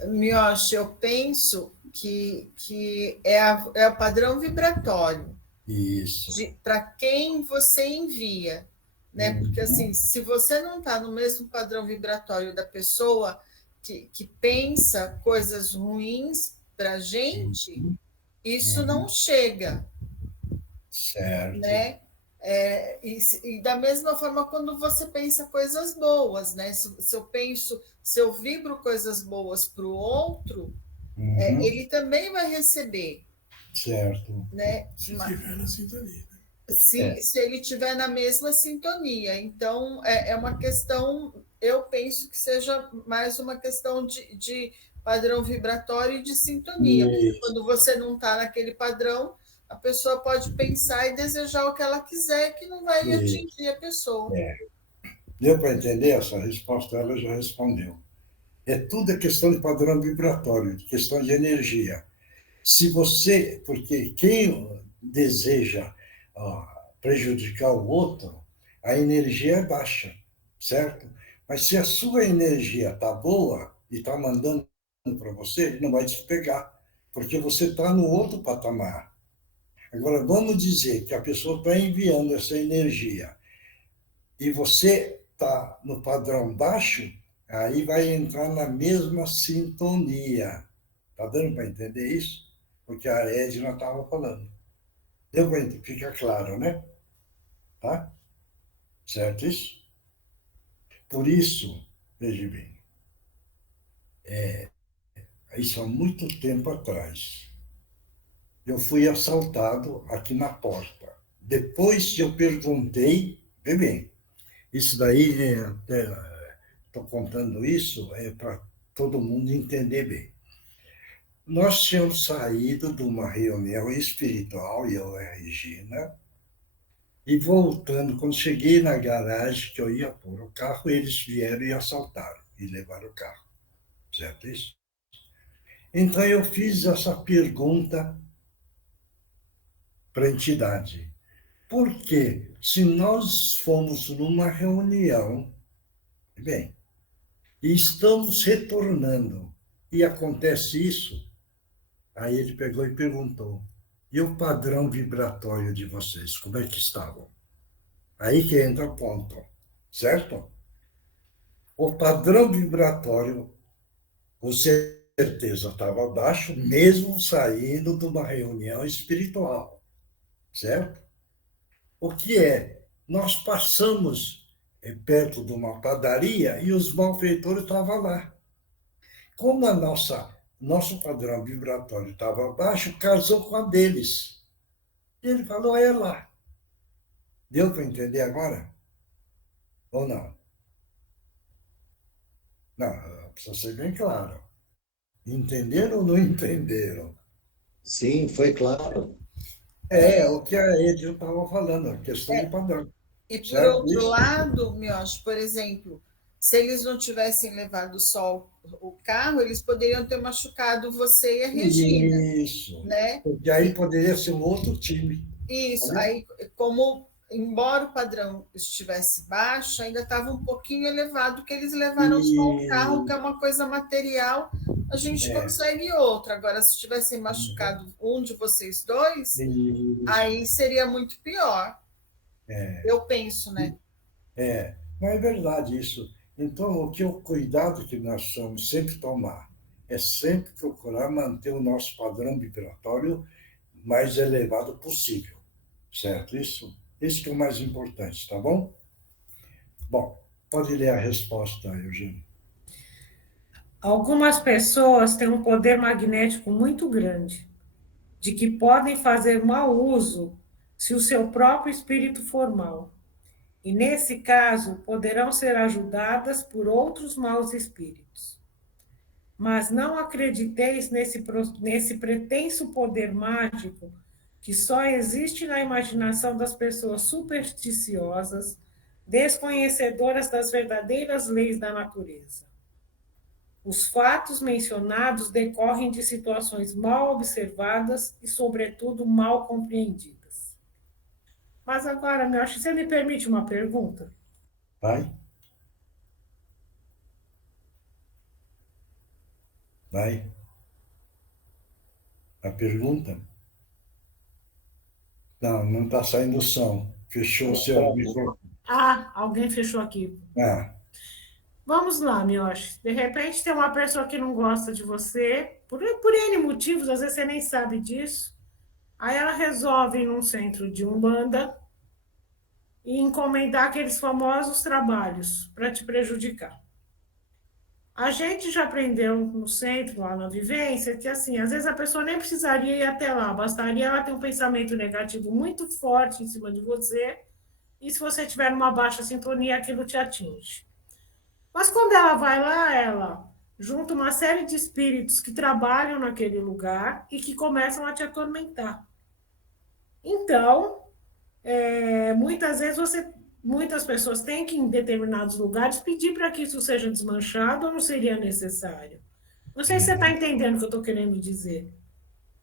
Miyoshi, eu penso que é o padrão vibratório. Isso. Para quem você envia. Né? Porque, assim, se você não está no mesmo padrão vibratório da pessoa que pensa coisas ruins para a gente, isso não chega. Certo. Né? E da mesma forma quando você pensa coisas boas, né? Se eu vibro coisas boas para o outro, ele também vai receber. Certo. Né? Se estiver na sintonia. Se ele estiver na mesma sintonia. Então, é uma questão, eu penso que seja mais uma questão de padrão vibratório e de sintonia. Porque quando você não está naquele padrão, a pessoa pode pensar e desejar o que ela quiser, que não vai atingir a pessoa. Deu para entender essa resposta? Ela já respondeu. Tudo questão de padrão vibratório, questão de energia. Se você, porque quem deseja prejudicar o outro, a energia é baixa, certo? Mas se a sua energia está boa e está mandando para você, ele não vai te pegar, porque você está no outro patamar. Agora, vamos dizer que a pessoa está enviando essa energia e você está no padrão baixo, aí vai entrar na mesma sintonia, Está dando para entender isso? Porque a Edna estava falando. Deu para entender? Fica claro, né? Tá? Certo isso? Por isso, veja bem, isso há muito tempo atrás, eu fui assaltado aqui na porta. Depois que eu perguntei, vê bem, isso daí, estou contando isso para todo mundo entender bem. Nós tínhamos saído de uma reunião espiritual, eu e a Regina, e voltando, quando cheguei na garagem que eu ia pôr o carro, eles vieram e assaltaram e levaram o carro. Certo isso? Então eu fiz essa pergunta para a entidade. Por quê? Se nós fomos numa reunião, bem, e estamos retornando, e acontece isso, aí ele pegou e perguntou, e o padrão vibratório de vocês, como é que estavam? Aí que entra o ponto, certo? O padrão vibratório, com certeza, estava baixo, mesmo saindo de uma reunião espiritual, certo? O que é? Nós passamos perto de uma padaria e os malfeitores estavam lá. Como nosso padrão vibratório estava baixo, casou com a deles. E ele falou, é lá. Deu para entender agora? Ou não? Não, precisa ser bem claro. Entenderam ou não entenderam? Sim, foi claro. O que a Edil estava falando, a questão de padrão. E por certo? outro Isso. lado, Mioche, por exemplo, se eles não tivessem levado só o carro, eles poderiam ter machucado você e a Regina. Isso. Né? Porque aí poderia ser um outro time. Isso. Tá Aí, embora o padrão estivesse baixo, ainda estava um pouquinho elevado, que eles levaram só o carro, que é uma coisa material, a gente consegue outra. Agora, se tivessem machucado um de vocês dois, aí seria muito pior. Eu penso, né? Não é verdade isso. Então, o cuidado que nós vamos sempre tomar é sempre procurar manter o nosso padrão vibratório mais elevado possível, certo? Isso que é o mais importante, tá bom? Bom, pode ler a resposta, Eugênio. Algumas pessoas têm um poder magnético muito grande, de que podem fazer mau uso se o seu próprio espírito for mau. E, nesse caso, poderão ser ajudadas por outros maus espíritos. Mas não acrediteis nesse pretenso poder mágico que só existe na imaginação das pessoas supersticiosas, desconhecedoras das verdadeiras leis da natureza. Os fatos mencionados decorrem de situações mal observadas e, sobretudo, mal compreendidas. Mas agora, Mioche, você me permite uma pergunta? Vai. A pergunta? Não está saindo o som. Fechou o seu microfone. Alguém fechou aqui. Vamos lá, Mioche. De repente tem uma pessoa que não gosta de você, por N motivos, às vezes você nem sabe disso. Aí ela resolve ir num centro de Umbanda e encomendar aqueles famosos trabalhos para te prejudicar. A gente já aprendeu no centro, lá na vivência, que assim, às vezes a pessoa nem precisaria ir até lá, bastaria ela ter um pensamento negativo muito forte em cima de você, e se você tiver numa baixa sintonia, aquilo te atinge. Mas quando ela vai lá, ela junta uma série de espíritos que trabalham naquele lugar e que começam a te atormentar. Então, muitas pessoas têm que, em determinados lugares, pedir para que isso seja desmanchado ou não seria necessário. Não sei se você está entendendo o que eu estou querendo dizer.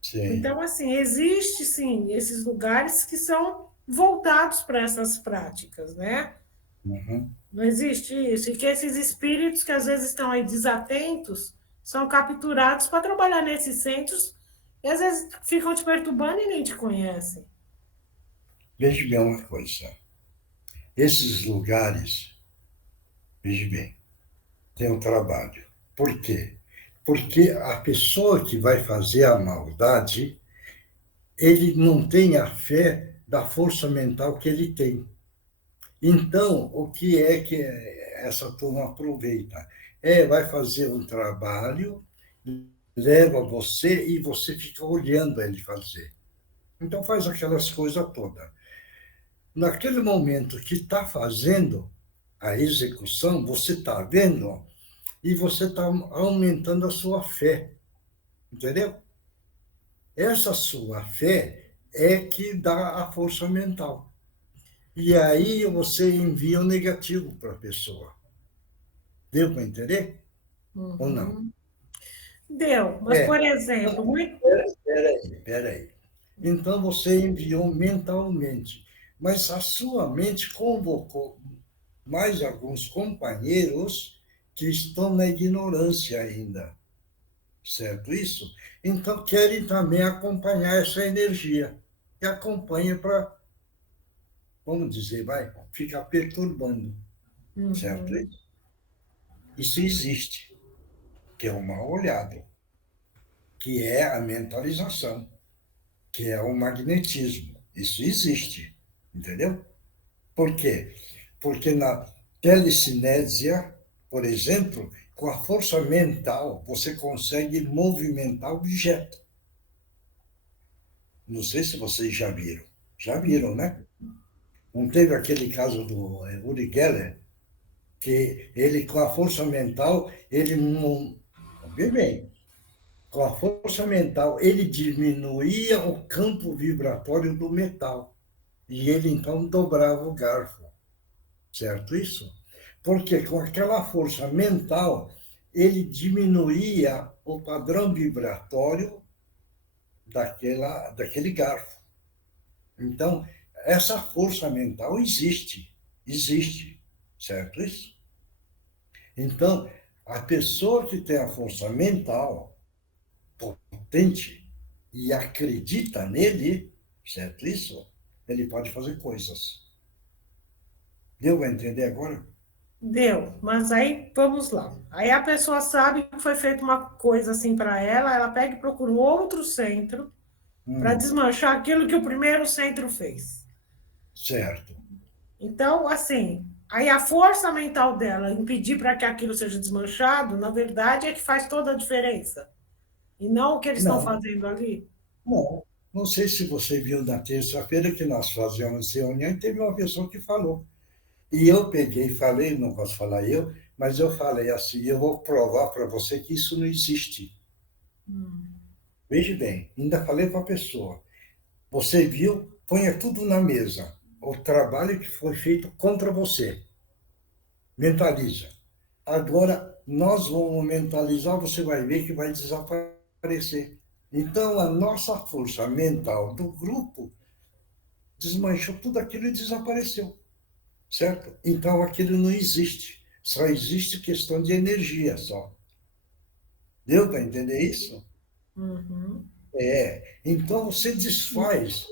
Sim. Então, assim, existe, sim, esses lugares que são voltados para essas práticas, né? Uhum. Não existe isso. E que esses espíritos que às vezes estão aí desatentos são capturados para trabalhar nesses centros e às vezes ficam te perturbando e nem te conhecem. Veja bem uma coisa. Esses lugares, veja bem, tem um trabalho. Por quê? Porque a pessoa que vai fazer a maldade, ele não tem a fé da força mental que ele tem. Então, o que é que essa turma aproveita? Vai fazer um trabalho, leva você e você fica olhando ele fazer. Então, faz aquelas coisas todas. Naquele momento que está fazendo a execução, você está vendo e você está aumentando a sua fé. Entendeu? Essa sua fé é que dá a força mental. E aí você envia o negativo para a pessoa. Deu para entender? Ou não? Deu, mas, por exemplo... Espera aí. Então, você enviou mentalmente, mas a sua mente convocou mais alguns companheiros que estão na ignorância ainda. Certo isso? Então, querem também acompanhar essa energia. E acompanha para, vamos dizer, ficar perturbando. Certo isso? Isso existe, que é o mal olhado, que é a mentalização, que é o magnetismo. Isso existe, entendeu? Por quê? Porque na telecinésia, por exemplo, com a força mental, você consegue movimentar objeto. Não sei se vocês já viram. Já viram, né? Não teve aquele caso do Uri Geller, que ele, com a força mental, ele não... Vê bem, com a força mental, ele diminuía o campo vibratório do metal. E ele, então, dobrava o garfo. Certo isso? Porque com aquela força mental, ele diminuía o padrão vibratório daquele garfo. Então, essa força mental existe. Existe. Certo isso? Então, a pessoa que tem a força mental potente e acredita nele, certo isso? Ele pode fazer coisas. Deu para entender agora? Deu, mas aí vamos lá. Aí a pessoa sabe que foi feita uma coisa assim para ela, ela pega e procura um outro centro para desmanchar aquilo que o primeiro centro fez. Certo. Então, assim, aí a força mental dela impedir para que aquilo seja desmanchado, na verdade, é que faz toda a diferença. E não o que eles estão fazendo ali. Não. Não sei se você viu na terça-feira que nós fazíamos reunião e teve uma pessoa que falou. E eu peguei e falei, não posso falar eu, mas eu falei assim, eu vou provar para você que isso não existe. Veja bem, ainda falei para a pessoa, você viu, ponha tudo na mesa, o trabalho que foi feito contra você. Mentaliza. Agora, nós vamos mentalizar, você vai ver que vai desaparecer. Então, a nossa força mental do grupo desmanchou tudo aquilo e desapareceu. Certo? Então, aquilo não existe. Só existe questão de energia, só. Deu para entender isso? Então, você desfaz.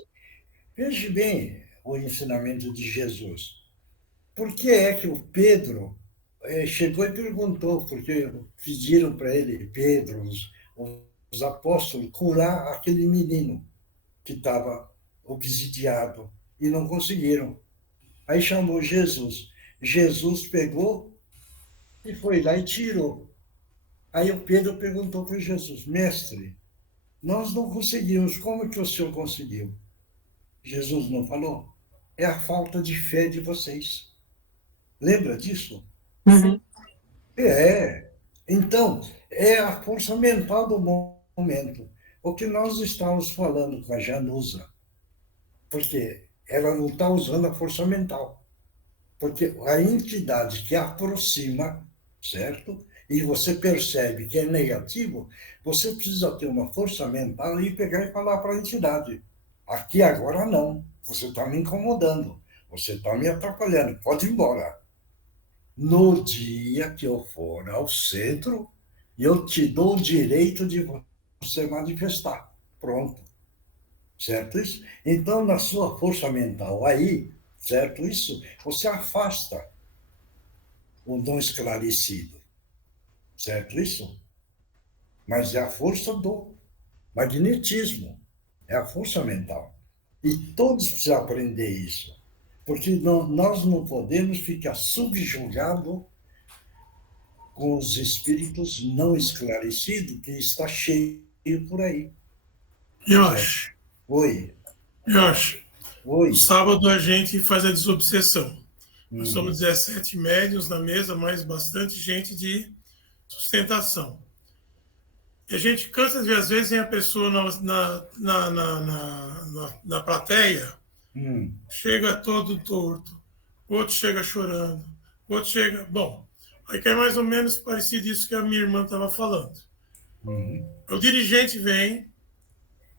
Veja bem o ensinamento de Jesus. Por que é que o Pedro chegou e perguntou, porque pediram para ele, Pedro, os apóstolos, curar aquele menino que estava obsidiado, e não conseguiram. Aí chamou Jesus. Jesus pegou e foi lá e tirou. Aí o Pedro perguntou para Jesus, mestre, nós não conseguimos, como que o senhor conseguiu? Jesus não falou? É a falta de fé de vocês. Lembra disso? Então, é a força mental do momento. O que nós estamos falando com a Janusa, porque ela não está usando a força mental. Porque a entidade que aproxima, certo? E você percebe que é negativo, você precisa ter uma força mental e pegar e falar para a entidade. Aqui agora não. Você está me incomodando. Você está me atrapalhando. Pode ir embora. No dia que eu for ao centro, eu te dou o direito de você manifestar. Pronto. Certo isso? Então, na sua força mental aí, certo isso? Você afasta o não esclarecido. Certo isso? mas é a força do magnetismo, é a força mental. E todos precisam aprender isso, porque nós não podemos ficar subjugados com os espíritos não esclarecidos que está cheio por aí. Yoshi, Oi, no sábado a gente faz a desobsessão. Nós Uhum. somos 17 médiuns na mesa, mais bastante gente de sustentação. E a gente cansa de ver, às vezes, tem a pessoa na plateia, chega todo torto, o outro chega chorando, o outro chega... Bom, aí que é mais ou menos parecido isso que a minha irmã estava falando. O dirigente vem,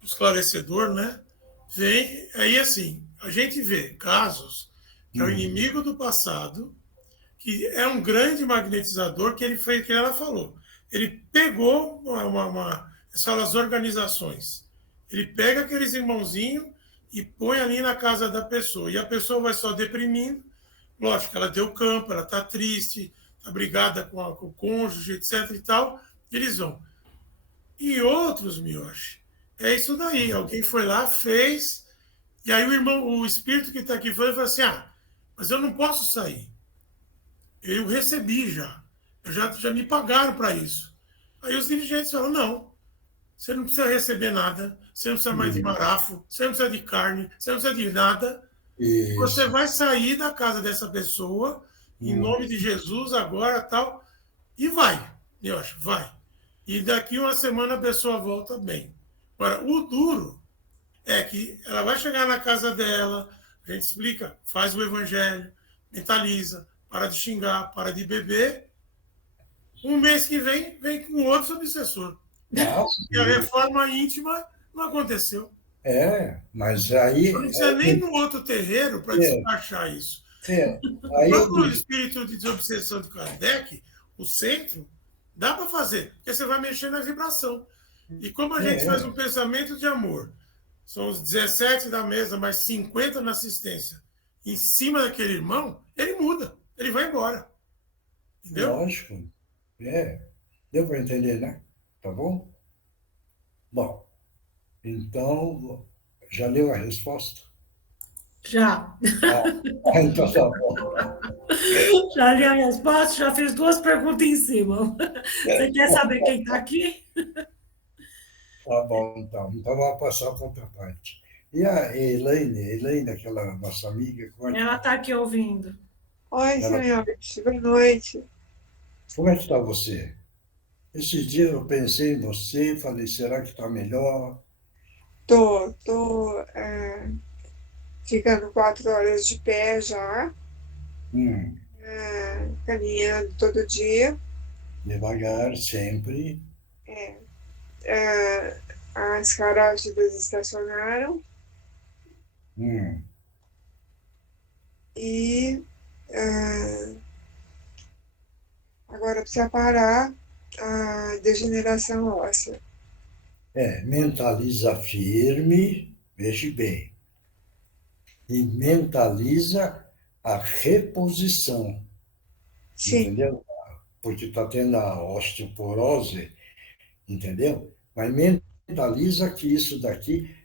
o esclarecedor, né? Vem, aí assim, a gente vê casos que é o inimigo do passado, que é um grande magnetizador, que ele fez, que ela falou. Ele pegou as organizações. Ele pega aqueles irmãozinhos e põe ali na casa da pessoa. E a pessoa vai só deprimindo. Lógico, ela deu campo, ela está triste, está brigada com o cônjuge, etc. e tal. Eles vão. E outros, Miyoshi, é isso daí. Alguém foi lá, fez. E aí o espírito que está aqui falou assim: mas eu não posso sair. Eu recebi já. Já me pagaram para isso. Aí os dirigentes falam: não, você não precisa receber nada, você não precisa mais de marafo, você não precisa de carne, você não precisa de nada. Isso. Você vai sair da casa dessa pessoa, em nome de Jesus, agora, tal, e vai, Yoshi, vai. E daqui uma semana a pessoa volta bem. Agora, o duro é que ela vai chegar na casa dela, a gente explica, faz o evangelho, mentaliza, para de xingar, para de beber. Um mês que vem com outro obsessor. E a reforma íntima não aconteceu. Mas aí... Não precisa nem no outro terreiro para despachar isso. Aí o espírito de desobsessão de Kardec, o centro, dá para fazer, porque você vai mexer na vibração. E como a gente faz um pensamento de amor, são os 17 da mesa, mais 50 na assistência, em cima daquele irmão, ele muda, ele vai embora. Entendeu? Lógico. Deu para entender, né? Tá bom? Bom, então, já leu a resposta? Já. Então tá bom. Já li a resposta, já fiz 2 perguntas em cima. Você quer saber quem está aqui? Tá bom, então. Então, vamos passar para outra parte. E a Elaine, aquela nossa amiga... Ela está aqui ouvindo. Oi, senhores. Boa noite. Como é que está você? Esses dias eu pensei em você, falei, será que está melhor? Tô ficando 4 horas de pé já, caminhando todo dia. Devagar, sempre. As carótidas estacionaram. E agora precisa parar a degeneração óssea. Mentaliza firme, veja bem. E mentaliza a reposição. Sim. Entendeu? Porque está tendo a osteoporose, entendeu? Mas mentaliza que isso daqui,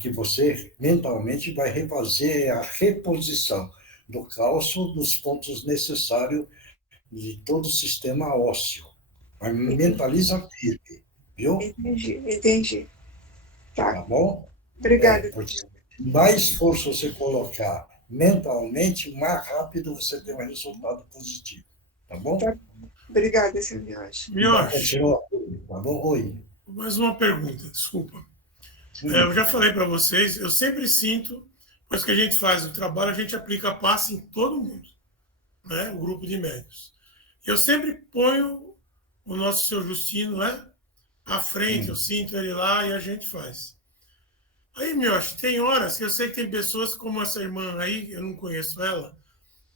que você mentalmente vai refazer a reposição do cálcio dos pontos necessários de todo o sistema ósseo. Mas mentaliza firme, viu? Entendi. Tá bom? Obrigada. Mais esforço você colocar mentalmente, mais rápido você tem um resultado positivo. Tá bom? Obrigada, senhor Miyoshi. Miyoshi, tá bom? Oi. Mais uma pergunta, desculpa. Eu já falei para vocês, eu sempre sinto, depois que a gente faz o trabalho, a gente aplica passe em todo mundo, né? O grupo de médios. Eu sempre ponho o nosso seu Justino, né? À frente, eu sinto ele lá e a gente faz. Aí, Miyoshi, tem horas que eu sei que tem pessoas como essa irmã aí, eu não conheço ela,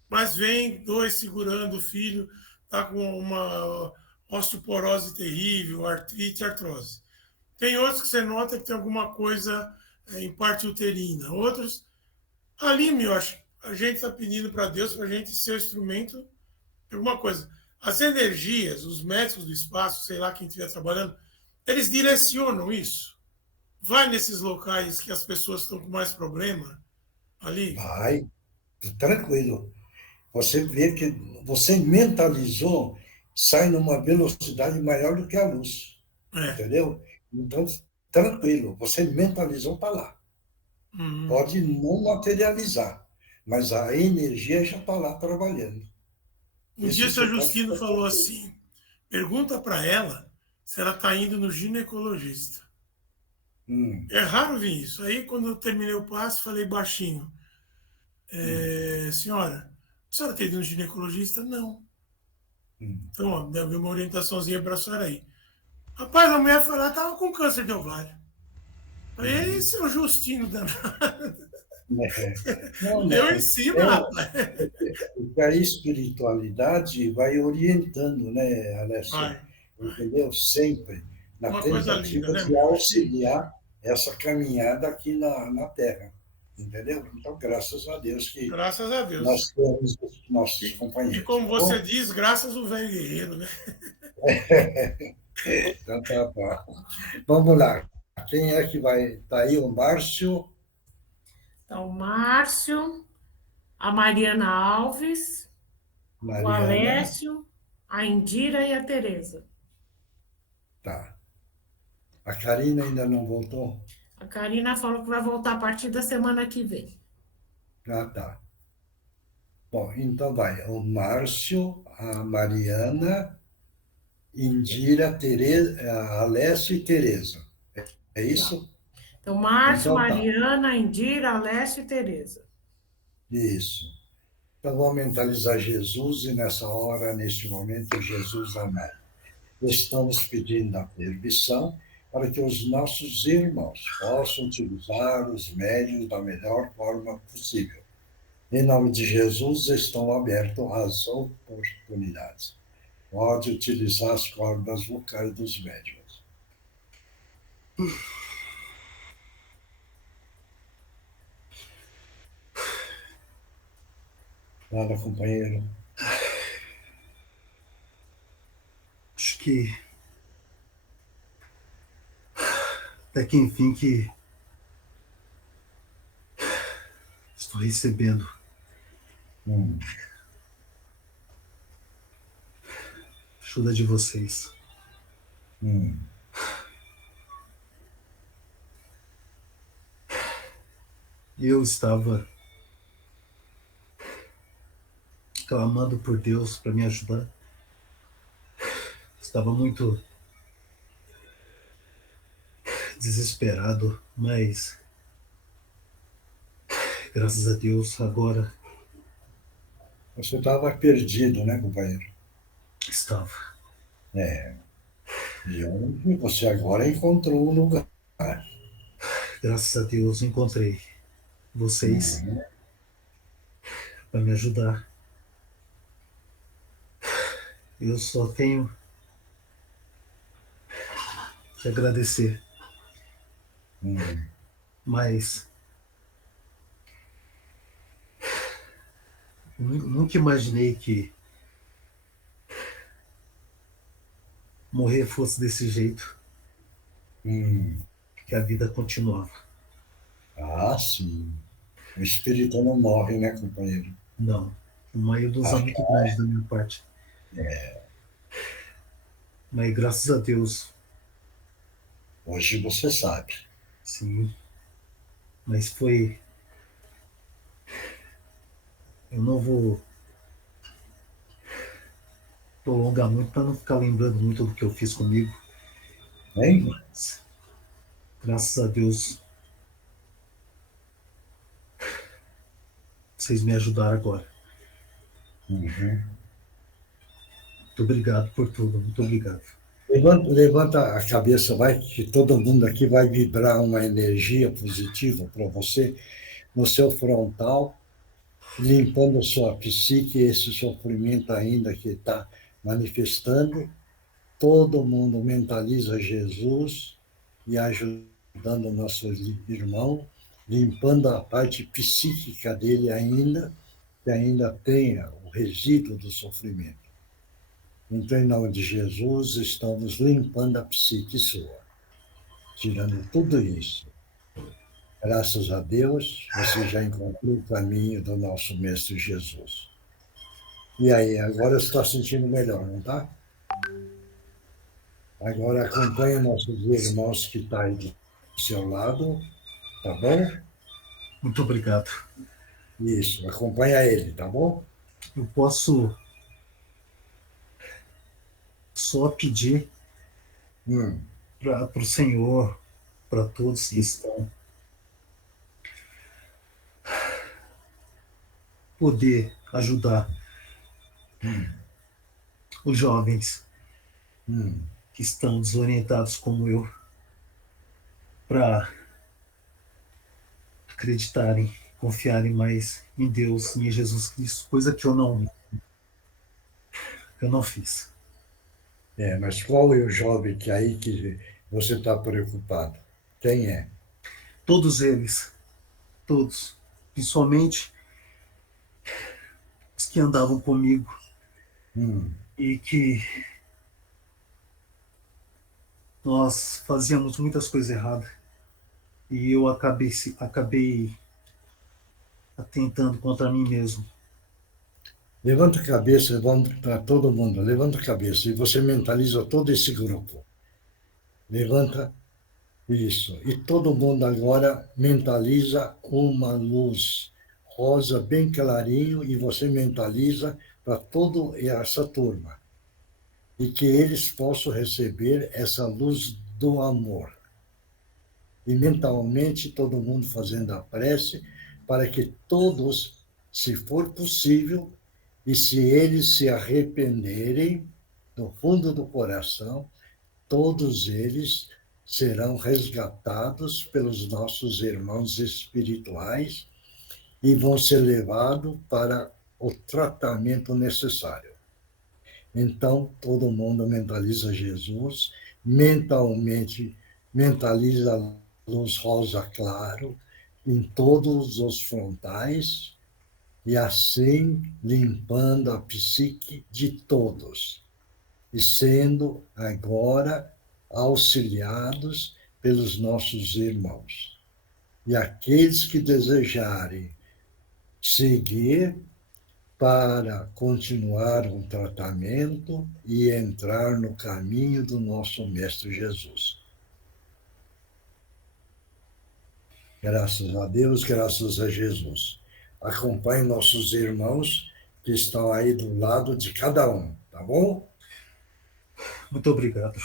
mas vem 2 segurando o filho, tá com uma osteoporose terrível, artrite, artrose. Tem outros que você nota que tem alguma coisa em parte uterina. Outros, ali, Miyoshi, a gente está pedindo para Deus para a gente ser o instrumento de alguma coisa. As energias, os médicos do espaço, sei lá quem estiver trabalhando, eles direcionam isso. Vai nesses locais que as pessoas estão com mais problema ali. Vai, tranquilo. Você vê que você mentalizou, sai numa velocidade maior do que a luz. Entendeu? Então, tranquilo, você mentalizou para lá. Pode não materializar, mas a energia já está lá trabalhando. Um dia o seu Justino falou assim, pergunta para ela se ela está indo no ginecologista. É raro vir isso. Aí, quando eu terminei o passe, falei baixinho, senhora, a senhora tem ido no ginecologista? Não. Então, ó, deu uma orientaçãozinha para a senhora aí. Rapaz, a mulher foi lá, estava com câncer de ovário. Aí, esse é o Justino danado. Deu em cima, rapaz. Porque a espiritualidade vai orientando, né, Alessio? Entendeu? Sempre. Na Uma coisa tentativa linda, né? de auxiliar essa caminhada aqui na Terra. Entendeu? Então, graças a Deus que graças a Deus. Nós temos os nossos companheiros. E como você diz, graças ao velho guerreiro, né? Então, tá bom. Vamos lá. Quem é que vai? Está aí o Márcio. Então, o Márcio, a Mariana Alves, o Alessio, a Indira e a Tereza. Tá. A Karina ainda não voltou? A Karina falou que vai voltar a partir da semana que vem. Ah, tá. Bom, então vai. O Márcio, a Mariana, Indira, Tereza, Alessio e Tereza. É isso? Então, Márcio, Então, tá. Mariana, Indira, Alessio e Tereza. Isso. Então, vamos mentalizar Jesus e nessa hora, neste momento, Jesus amado. Estamos pedindo a permissão para que os nossos irmãos possam utilizar os médios da melhor forma possível. Em nome de Jesus, estão abertas as oportunidades. Pode utilizar as cordas vocais dos médios. Nada, companheiro. Acho que até que enfim que estou recebendo ajuda de vocês. Eu estava clamando por Deus para me ajudar. Estava muito desesperado, mas graças a Deus agora... Você estava perdido, né, companheiro? Estava. E onde você agora encontrou um lugar. Graças a Deus encontrei vocês para me ajudar. Eu só tenho que agradecer. Mas nunca imaginei que morrer fosse desse jeito. Que a vida continuava. Ah, sim. O espírito não morre, né, companheiro? Não. Uma ilusão muito grande da minha parte. Mas graças a Deus. Hoje você sabe. Sim. Mas foi... Eu não vou prolongar muito para não ficar lembrando muito do que eu fiz comigo. Mas, graças a Deus, vocês me ajudaram agora. Muito obrigado por tudo, muito obrigado. Levanta a cabeça, vai, que todo mundo aqui vai vibrar uma energia positiva para você no seu frontal, limpando sua psique, esse sofrimento ainda que está manifestando. Todo mundo mentaliza Jesus e ajudando o nosso irmão, limpando a parte psíquica dele ainda, que ainda tenha o resíduo do sofrimento. Então, em nome de Jesus, estamos limpando a psique sua, tirando tudo isso. Graças a Deus, você já encontrou o caminho do nosso Mestre Jesus. E aí, agora você está sentindo melhor, não está? Agora acompanhe nossos irmãos que estão aí do seu lado, tá bom? Muito obrigado. Isso, acompanha ele, tá bom? Eu posso só pedir para o Senhor, para todos que estão, poder ajudar os jovens que estão desorientados como eu, para acreditarem, confiarem mais em Deus e em Jesus Cristo, coisa que eu não fiz. Mas qual é o jovem que aí que você está preocupado? Quem é? Todos eles, todos, principalmente os que andavam comigo e que nós fazíamos muitas coisas erradas e eu acabei atentando contra mim mesmo. Levanta a cabeça, vamos para todo mundo, levanta a cabeça e você mentaliza todo esse grupo. Levanta isso. E todo mundo agora mentaliza uma luz rosa bem clarinho e você mentaliza para toda essa turma. E que eles possam receber essa luz do amor. E mentalmente todo mundo fazendo a prece para que todos, se for possível, e se eles se arrependerem do fundo do coração, todos eles serão resgatados pelos nossos irmãos espirituais e vão ser levados para o tratamento necessário. Então, todo mundo mentaliza Jesus, mentalmente mentaliza a luz rosa claro em todos os frontais, e assim limpando a psique de todos, e sendo agora auxiliados pelos nossos irmãos. E aqueles que desejarem seguir para continuar um tratamento e entrar no caminho do nosso Mestre Jesus. Graças a Deus, graças a Jesus. Acompanhe nossos irmãos que estão aí do lado de cada um, tá bom? Muito obrigado.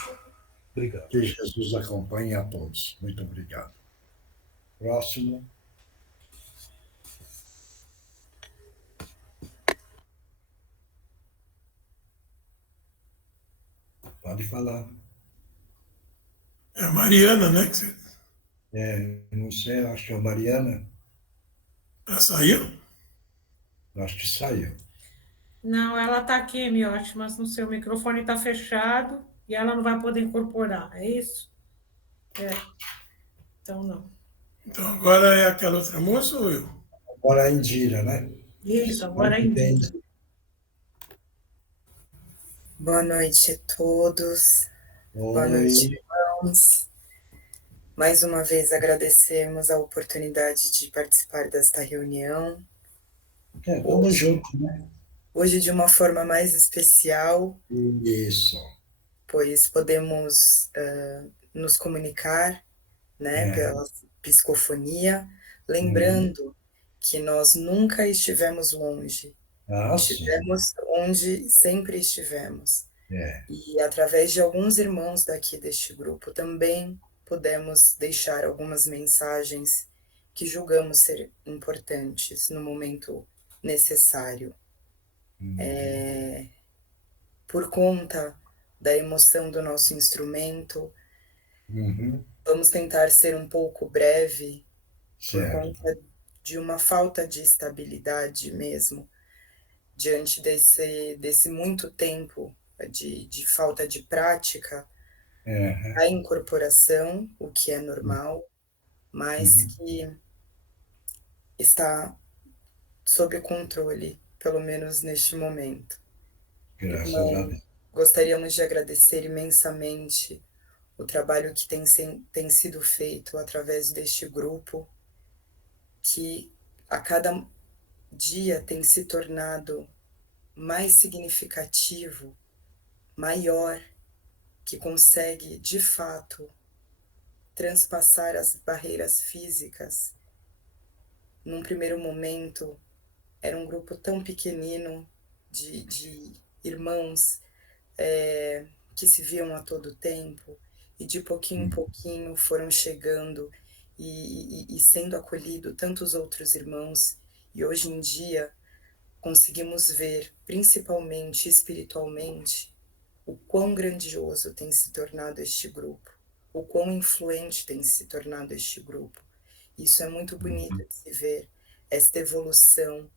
Obrigado. Que Jesus acompanhe a todos. Muito obrigado. Próximo. Pode falar. É a Mariana, né? Não sei, acho que é a Mariana. Ela saiu? Acho que saiu. Não, ela está aqui, Miotti, mas no seu microfone está fechado e ela não vai poder incorporar, é isso? Então não. Então agora é aquela outra moça ou eu? Agora é a Indira, né? Isso, agora é a Indira. Boa noite a todos. Oi. Boa noite, irmãos. Mais uma vez agradecemos a oportunidade de participar desta reunião. Vamos juntos, né? Hoje de uma forma mais especial. Isso. Pois podemos nos comunicar, né, pela psicofonia, lembrando que nós nunca estivemos longe. Estivemos onde sempre estivemos. E através de alguns irmãos daqui deste grupo também podemos deixar algumas mensagens que julgamos ser importantes no momento necessário. Por conta da emoção do nosso instrumento, vamos tentar ser um pouco breve, por conta de uma falta de estabilidade mesmo, diante desse muito tempo de falta de prática, a incorporação, o que é normal, mas que está sob controle, pelo menos neste momento. Graças a Deus. Gostaríamos de agradecer imensamente o trabalho que tem sido feito através deste grupo, que a cada dia tem se tornado mais significativo, maior, que consegue, de fato, transpassar as barreiras físicas. Num primeiro momento, era um grupo tão pequenino de irmãos que se viam a todo tempo, e de pouquinho em pouquinho foram chegando e sendo acolhido tantos outros irmãos, e hoje em dia conseguimos ver, principalmente espiritualmente, o quão grandioso tem se tornado este grupo, o quão influente tem se tornado este grupo. Isso é muito bonito de se ver, esta evolução.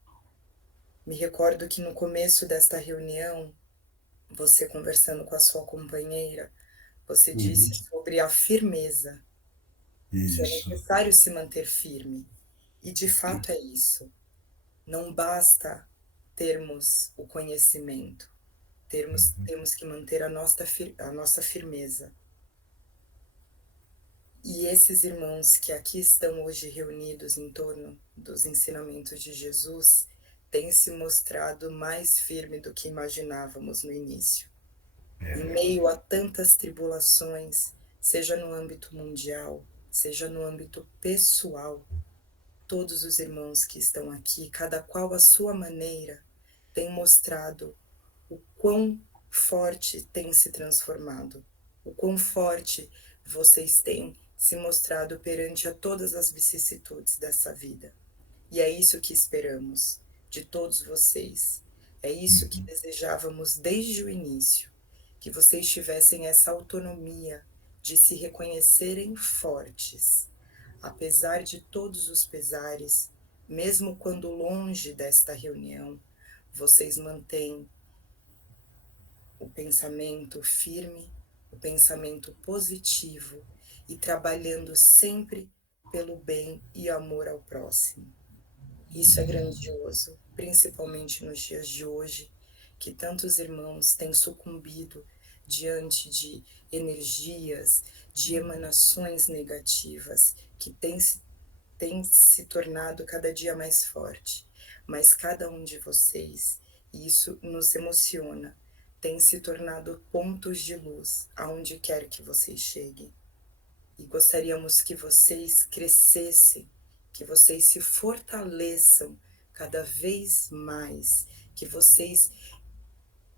Me recordo que no começo desta reunião, você conversando com a sua companheira, você disse sobre a firmeza, que é necessário se manter firme. E de fato é isso. Não basta termos o conhecimento, temos que manter a nossa firmeza. E esses irmãos que aqui estão hoje reunidos em torno dos ensinamentos de Jesus têm se mostrado mais firme do que imaginávamos no início. Em meio a tantas tribulações, seja no âmbito mundial, seja no âmbito pessoal, todos os irmãos que estão aqui, cada qual à sua maneira, têm mostrado o quão forte tem se transformado, o quão forte vocês têm se mostrado perante a todas as vicissitudes dessa vida. E é isso que esperamos de todos vocês. É isso que desejávamos desde o início, que vocês tivessem essa autonomia de se reconhecerem fortes, apesar de todos os pesares, mesmo quando longe desta reunião, vocês mantêm o pensamento firme, o pensamento positivo e trabalhando sempre pelo bem e amor ao próximo. Isso é grandioso, principalmente nos dias de hoje, que tantos irmãos têm sucumbido diante de energias, de emanações negativas, que têm se tornado cada dia mais forte. Mas cada um de vocês, e isso nos emociona, tem se tornado pontos de luz aonde quer que vocês cheguem. E gostaríamos que vocês crescessem, que vocês se fortaleçam cada vez mais, que vocês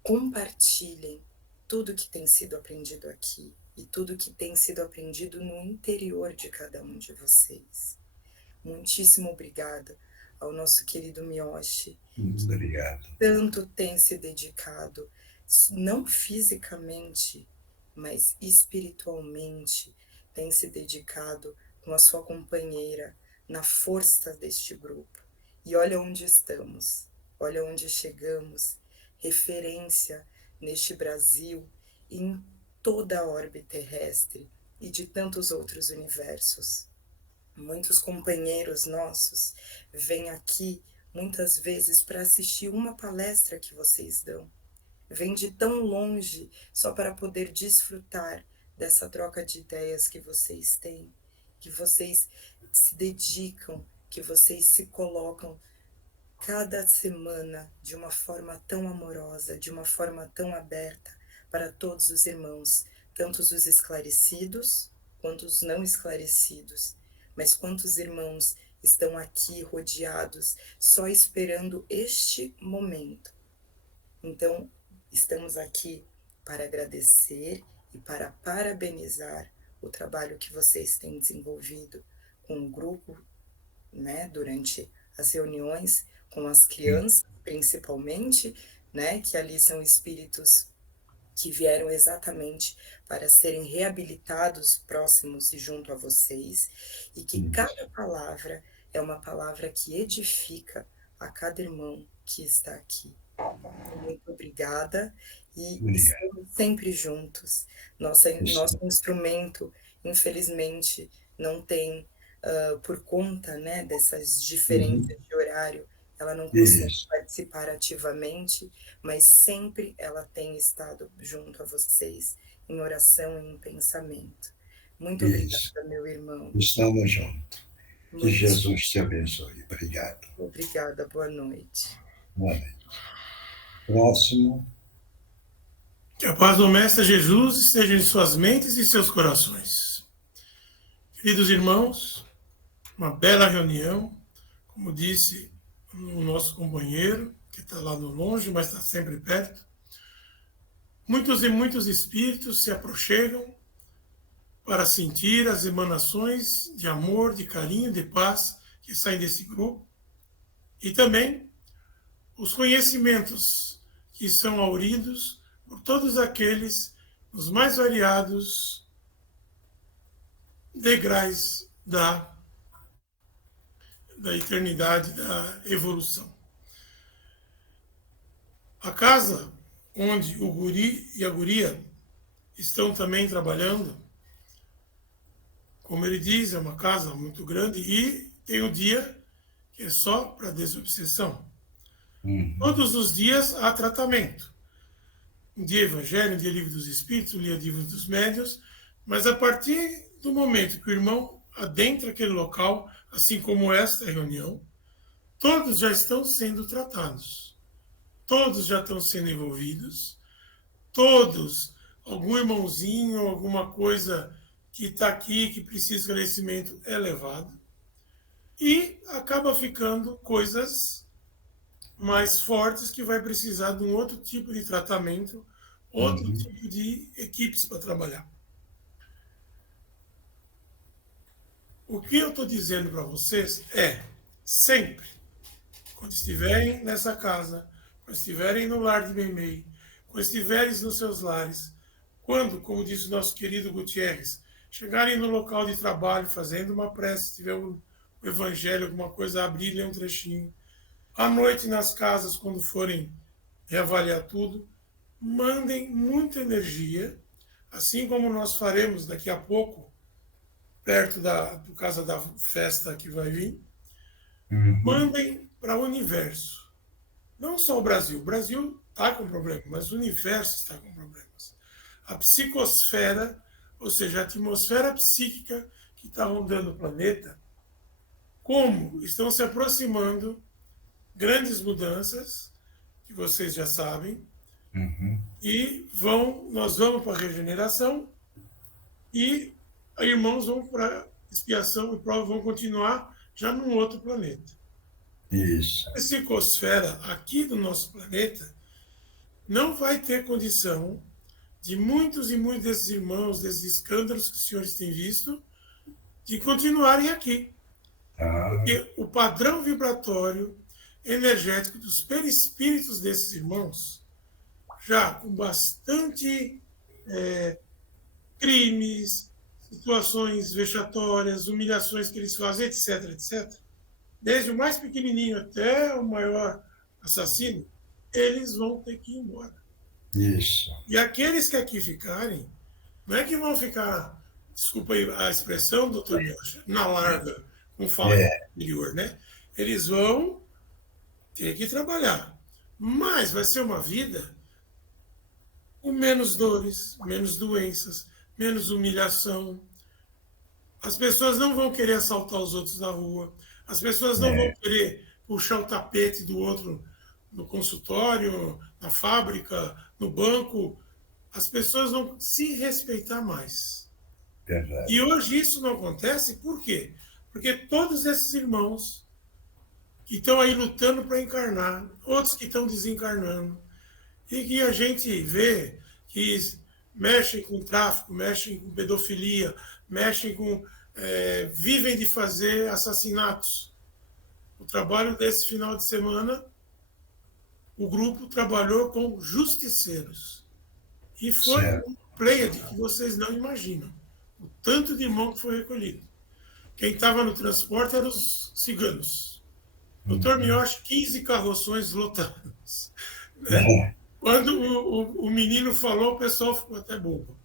compartilhem tudo que tem sido aprendido aqui e tudo que tem sido aprendido no interior de cada um de vocês. Muitíssimo obrigada ao nosso querido Miyoshi. Muito obrigado. Tanto tem se dedicado, não fisicamente, mas espiritualmente, tem se dedicado com a sua companheira na força deste grupo. E olha onde estamos, olha onde chegamos, referência neste Brasil e em toda a orbe terrestre e de tantos outros universos. Muitos companheiros nossos vêm aqui muitas vezes para assistir uma palestra que vocês dão. Vêm de tão longe só para poder desfrutar dessa troca de ideias que vocês têm, que vocês se dedicam, que vocês se colocam cada semana de uma forma tão amorosa, de uma forma tão aberta para todos os irmãos, tanto os esclarecidos quanto os não esclarecidos. Mas quantos irmãos estão aqui rodeados, só esperando este momento? Então, estamos aqui para agradecer e para parabenizar o trabalho que vocês têm desenvolvido com o grupo, né, durante as reuniões, com as crianças, principalmente, né, que ali são espíritos que vieram exatamente para serem reabilitados próximos e junto a vocês, e que cada palavra é uma palavra que edifica a cada irmão que está aqui. Muito obrigada e estamos sempre juntos. Nosso instrumento, infelizmente, não tem, por conta, né, dessas diferenças de horário, Ela não consegue Isso. participar ativamente, mas sempre ela tem estado junto a vocês, em oração e em pensamento. Muito Isso. obrigada, meu irmão. Estamos juntos. Que Muito Jesus te abençoe. Obrigado. obrigada, boa noite. Boa noite. Próximo. Que a paz do Mestre Jesus esteja em suas mentes e seus corações. Queridos irmãos, uma bela reunião, como disse o nosso companheiro, que está lá no longe, mas está sempre perto. Muitos e muitos espíritos se aproximam para sentir as emanações de amor, de carinho, de paz que saem desse grupo. E também os conhecimentos que são auridos por todos aqueles nos mais variados degraus da eternidade, da evolução. A casa onde o guri e a guria estão também trabalhando, como ele diz, é uma casa muito grande e tem um dia que é só para desobsessão. Todos os dias há tratamento. Um dia Evangelho, um dia Livro dos Espíritos, um dia Livro dos Médiuns, mas a partir do momento que o irmão adentra aquele local, assim como esta reunião, todos já estão sendo tratados. Todos já estão sendo envolvidos. Todos, algum irmãozinho, alguma coisa que está aqui, que precisa de esclarecimento, é levado. E acaba ficando coisas mais fortes que vai precisar de um outro tipo de tratamento, outro tipo de equipes para trabalhar. O que eu estou dizendo para vocês é, sempre, quando estiverem nessa casa, quando estiverem no lar de Meimei, quando estiverem nos seus lares, quando, como disse o nosso querido Gutierrez, chegarem no local de trabalho, fazendo uma prece, se tiver o evangelho, alguma coisa, abrir, ler um trechinho, à noite nas casas, quando forem reavaliar tudo, mandem muita energia, assim como nós faremos daqui a pouco, perto do casa da festa que vai vir, mandem para o universo. Não só o Brasil. O Brasil está com problema, mas o universo está com problemas. A psicosfera, ou seja, a atmosfera psíquica que está rondando o planeta, como estão se aproximando grandes mudanças, que vocês já sabem, e nós vamos para a regeneração, e irmãos vão para expiação e prova, vão continuar já num outro planeta. Isso. A psicosfera aqui do nosso planeta não vai ter condição de muitos e muitos desses irmãos, desses escândalos que os senhores têm visto, de continuarem aqui. Porque o padrão vibratório energético dos perispíritos desses irmãos, já com bastante crimes, situações vexatórias, humilhações que eles fazem, etc., etc., desde o mais pequenininho até o maior assassino, eles vão ter que ir embora. Isso. E aqueles que aqui ficarem, não é que vão ficar, desculpa aí a expressão, doutor Miocha, na larga, com fala interior, né? Eles vão ter que trabalhar. Mas vai ser uma vida com menos dores, menos doenças, menos humilhação. As pessoas não vão querer assaltar os outros na rua. As pessoas não vão querer puxar o tapete do outro no consultório, na fábrica, no banco. As pessoas vão se respeitar mais. Verdade. E hoje isso não acontece, por quê? Porque todos esses irmãos que estão aí lutando para encarnar, outros que estão desencarnando, e que a gente vê que mexem com tráfico, mexem com pedofilia, mexem com... vivem de fazer assassinatos. O trabalho desse final de semana, o grupo trabalhou com justiceiros. E foi um pleiade que vocês não imaginam. O tanto de irmão que foi recolhido. Quem estava no transporte eram os ciganos. Doutor Miocha, 15 carroções lotadas. Né? Quando o menino falou, o pessoal ficou até bobo.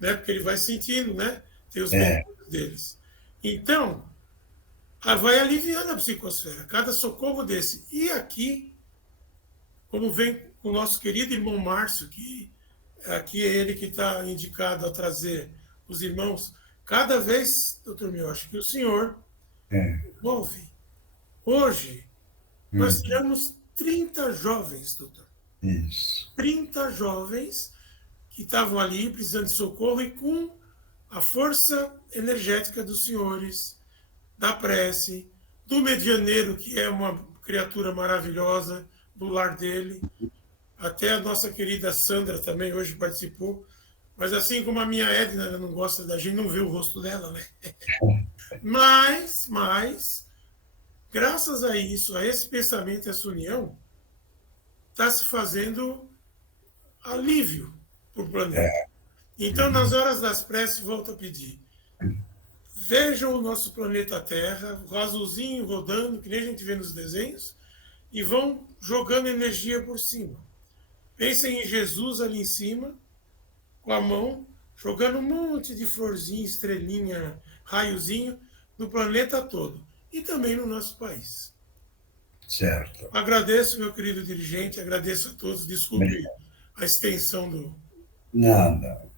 Né? Porque ele vai sentindo, né? Tem os membros deles. Então, vai aliviando a psicosfera. Cada socorro desse. E aqui, como vem o nosso querido irmão Márcio, que aqui é ele que está indicado a trazer os irmãos, cada vez, doutor Miyoshi, que o senhor ouve. Hoje, nós tivemos 30 jovens, doutor. Isso. 30 jovens que estavam ali precisando de socorro e com a força energética dos senhores, da prece, do medianeiro, que é uma criatura maravilhosa, do lar dele. Até a nossa querida Sandra também hoje participou. Mas assim como a minha Edna, ela não gosta da gente, não vê o rosto dela, né? Mas, graças a isso, a esse pensamento, essa união, está se fazendo alívio para o planeta. Então, nas horas das preces, volto a pedir. Vejam o nosso planeta Terra, o azulzinho rodando, que nem a gente vê nos desenhos, e vão jogando energia por cima. Pensem em Jesus ali em cima, com a mão, jogando um monte de florzinha, estrelinha, raiozinho, no planeta todo. E também no nosso país. Certo. Agradeço, meu querido dirigente, agradeço a todos. Desculpe a extensão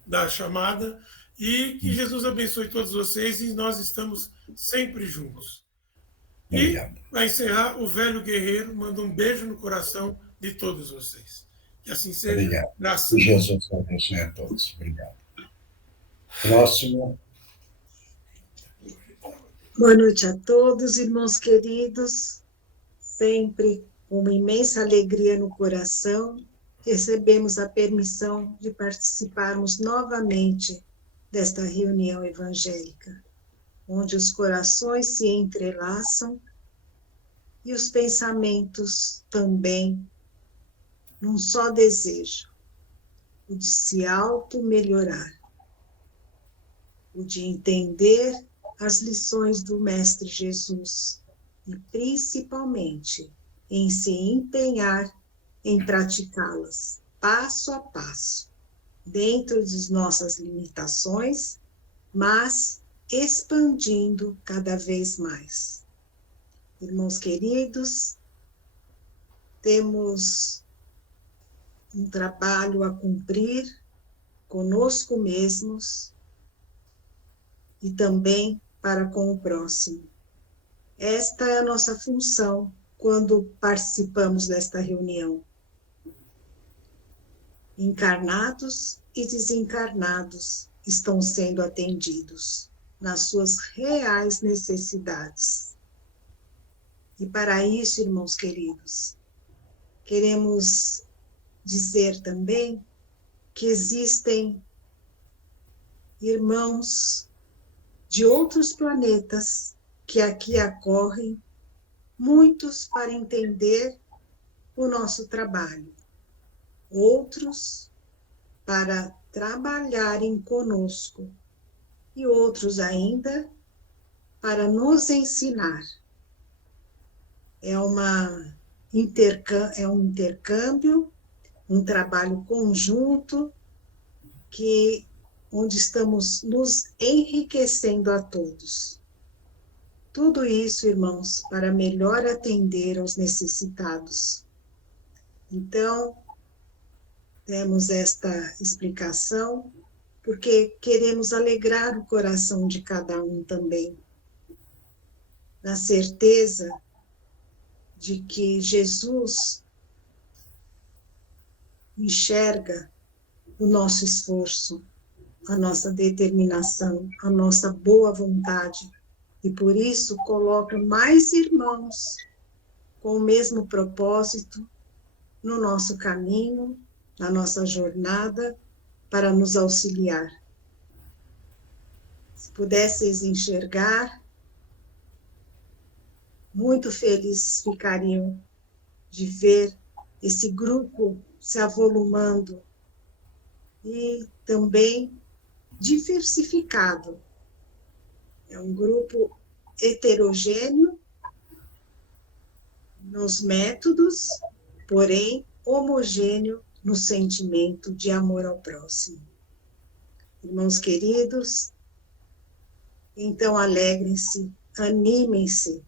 da chamada. E que Jesus abençoe todos vocês e nós estamos sempre juntos. E, para encerrar, o velho guerreiro manda um beijo no coração de todos vocês. Que assim seja. Obrigado. Graças a Deus. Jesus abençoe a todos. Obrigado. Próximo. Boa noite a todos, irmãos queridos. Sempre com uma imensa alegria no coração, recebemos a permissão de participarmos novamente desta reunião evangélica, onde os corações se entrelaçam e os pensamentos também, num só desejo, o de se auto-melhorar, o de entender as lições do Mestre Jesus e, principalmente, em se empenhar em praticá-las passo a passo, dentro de nossas limitações, mas expandindo cada vez mais. Irmãos queridos, temos um trabalho a cumprir conosco mesmos e também para com o próximo. Esta é a nossa função quando participamos desta reunião. Encarnados e desencarnados estão sendo atendidos nas suas reais necessidades. E para isso, irmãos queridos, queremos dizer também que existem irmãos de outros planetas que aqui acorrem, muitos para entender o nosso trabalho, outros para trabalharem conosco e outros ainda para nos ensinar. É um intercâmbio, um trabalho conjunto onde estamos nos enriquecendo a todos. Tudo isso, irmãos, para melhor atender aos necessitados. Então, temos esta explicação, porque queremos alegrar o coração de cada um também, na certeza de que Jesus enxerga o nosso esforço, a nossa determinação, a nossa boa vontade, e por isso coloca mais irmãos com o mesmo propósito no nosso caminho, na nossa jornada, para nos auxiliar. Se pudesseis enxergar, muito felizes ficariam de ver esse grupo se avolumando e também diversificado. É um grupo heterogêneo nos métodos, porém homogêneo no sentimento de amor ao próximo. Irmãos queridos, então alegrem-se animem-se,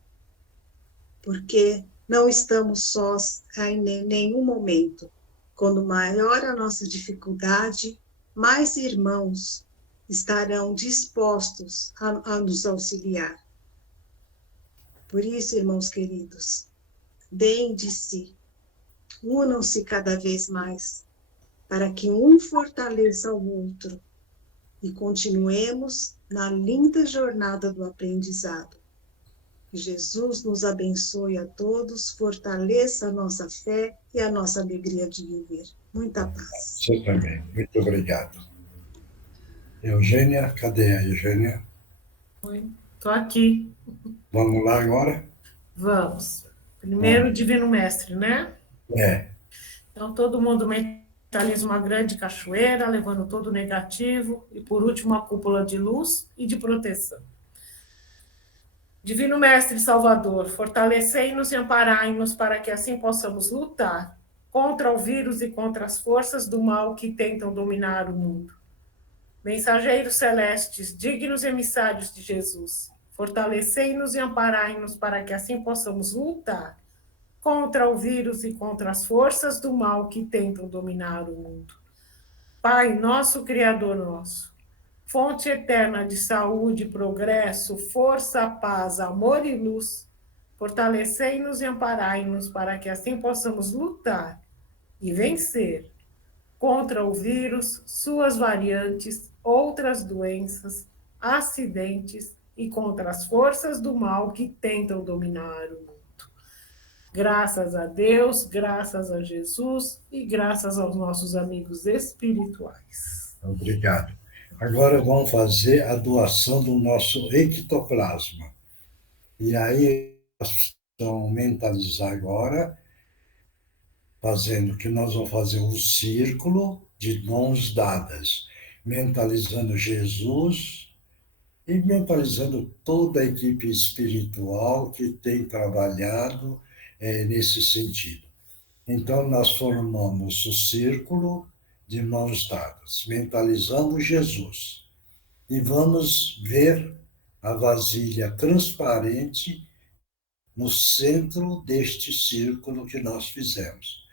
porque não estamos sós em nenhum momento. Quando maior a nossa dificuldade, mais irmãos estarão dispostos a nos auxiliar. Por isso, irmãos queridos, deem de si, unam-se cada vez mais, para que um fortaleça o outro e continuemos na linda jornada do aprendizado. Que Jesus nos abençoe a todos, fortaleça a nossa fé e a nossa alegria de viver. Muita paz. Você também. Muito obrigado. Eugênia, cadê a Eugênia? Oi, estou aqui. Vamos lá agora? Vamos. Primeiro, Divino Mestre, né? Então, todo mundo mentaliza uma grande cachoeira, levando todo o negativo, e por último, a cúpula de luz e de proteção. Divino Mestre Salvador, fortalecei-nos e amparai-nos para que assim possamos lutar contra o vírus e contra as forças do mal que tentam dominar o mundo. Mensageiros celestes, dignos emissários de Jesus, fortalecei-nos e amparai-nos para que assim possamos lutar contra o vírus e contra as forças do mal que tentam dominar o mundo. Pai nosso, Criador nosso, fonte eterna de saúde, progresso, força, paz, amor e luz, fortalecei-nos e amparai-nos para que assim possamos lutar e vencer contra o vírus, suas variantes, outras doenças, acidentes e contra as forças do mal que tentam dominar o mundo. Graças a Deus, graças a Jesus e graças aos nossos amigos espirituais. Obrigado. Agora vamos fazer a doação do nosso ectoplasma. E aí, nós vamos mentalizar agora, fazendo que nós vamos fazer um círculo de mãos dadas, mentalizando Jesus e mentalizando toda a equipe espiritual que tem trabalhado nesse sentido. Então, nós formamos o círculo de mãos dadas, mentalizamos Jesus e vamos ver a vasilha transparente no centro deste círculo que nós fizemos.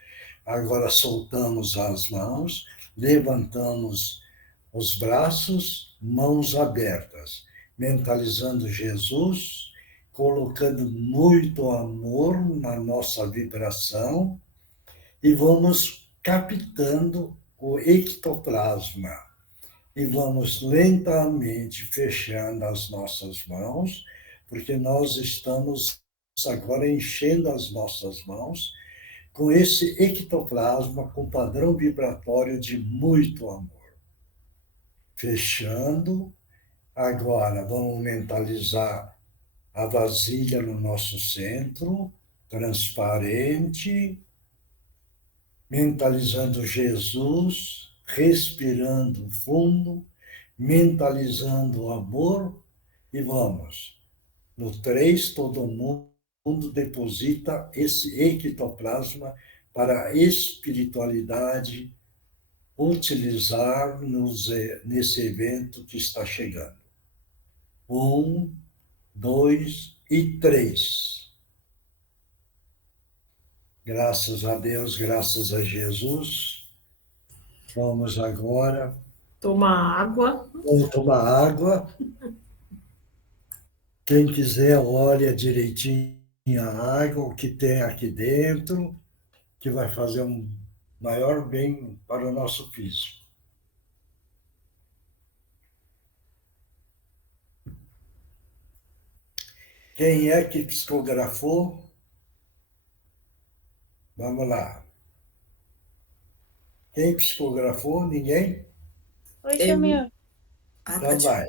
Agora soltamos as mãos, levantamos os braços, mãos abertas, mentalizando Jesus, colocando muito amor na nossa vibração e vamos captando o ectoplasma e vamos lentamente fechando as nossas mãos, porque nós estamos agora enchendo as nossas mãos com esse ectoplasma com padrão vibratório de muito amor. Fechando, agora vamos mentalizar a vasilha no nosso centro, transparente, mentalizando Jesus, respirando fundo, mentalizando o amor e vamos. No 3, todo mundo deposita esse ectoplasma para a espiritualidade utilizar nesse evento que está chegando. 1, 2 e 3. Graças a Deus, graças a Jesus. Vamos agora tomar água. Vamos tomar água. Quem quiser, olha direitinho a água, o que tem aqui dentro, que vai fazer um maior bem para o nosso físico. Quem é que psicografou? Vamos lá. Quem psicografou? Ninguém? Oi, Chamil. Então vai.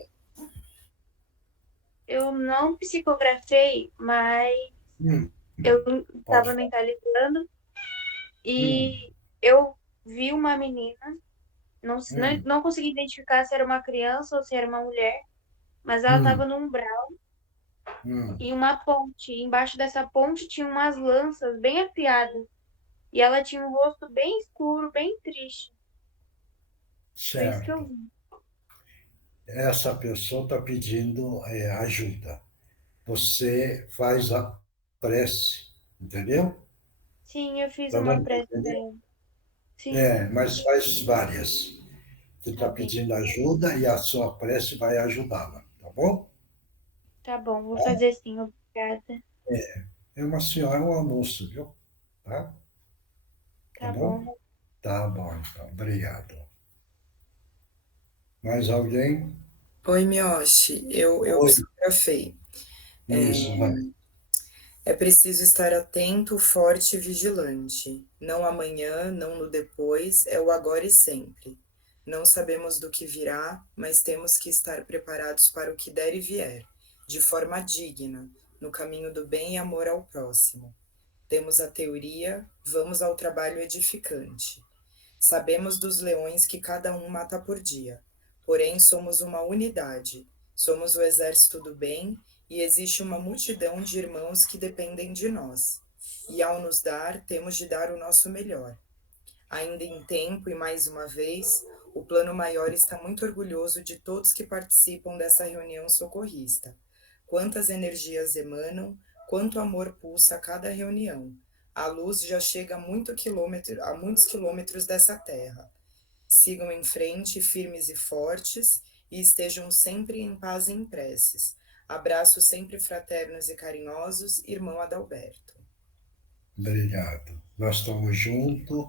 Eu não psicografei, mas eu estava mentalizando e eu vi uma menina, não consegui identificar se era uma criança ou se era uma mulher, mas ela estava no umbral e uma ponte. Embaixo dessa ponte tinha umas lanças bem afiadas e ela tinha um rosto bem escuro, bem triste. Foi isso que eu vi. Essa pessoa está pedindo ajuda. você faz a prece, entendeu? Sim, eu fiz Tá uma dando pra prece. entender? Sim, Mas faz várias. Você está tá bem. pedindo ajuda e a sua prece vai ajudá-la, tá bom? Tá bom, vou fazer sim, obrigada. É uma senhora, é uma moça, viu? Tá? Tá Tá bom? bom. Tá bom, então. Obrigado. Mais alguém? Oi, Miyoshi, eu Oi. psicografei. Isso, vai. É preciso estar atento, forte e vigilante. Não amanhã, não no depois, é o agora e sempre. Não sabemos do que virá, mas temos que estar preparados para o que der e vier, de forma digna, no caminho do bem e amor ao próximo. Temos a teoria, vamos ao trabalho edificante. Sabemos dos leões que cada um mata por dia, porém somos uma unidade, somos o exército do bem e existe uma multidão de irmãos que dependem de nós. E ao nos dar, temos de dar o nosso melhor. Ainda em tempo e mais uma vez, o plano maior está muito orgulhoso de todos que participam dessa reunião socorrista. Quantas energias emanam, quanto amor pulsa a cada reunião. A luz já chega a muitos quilômetros dessa terra. Sigam em frente, firmes e fortes, e estejam sempre em paz e em preces. Abraços sempre fraternos e carinhosos, irmão Adalberto. Obrigado. Nós estamos juntos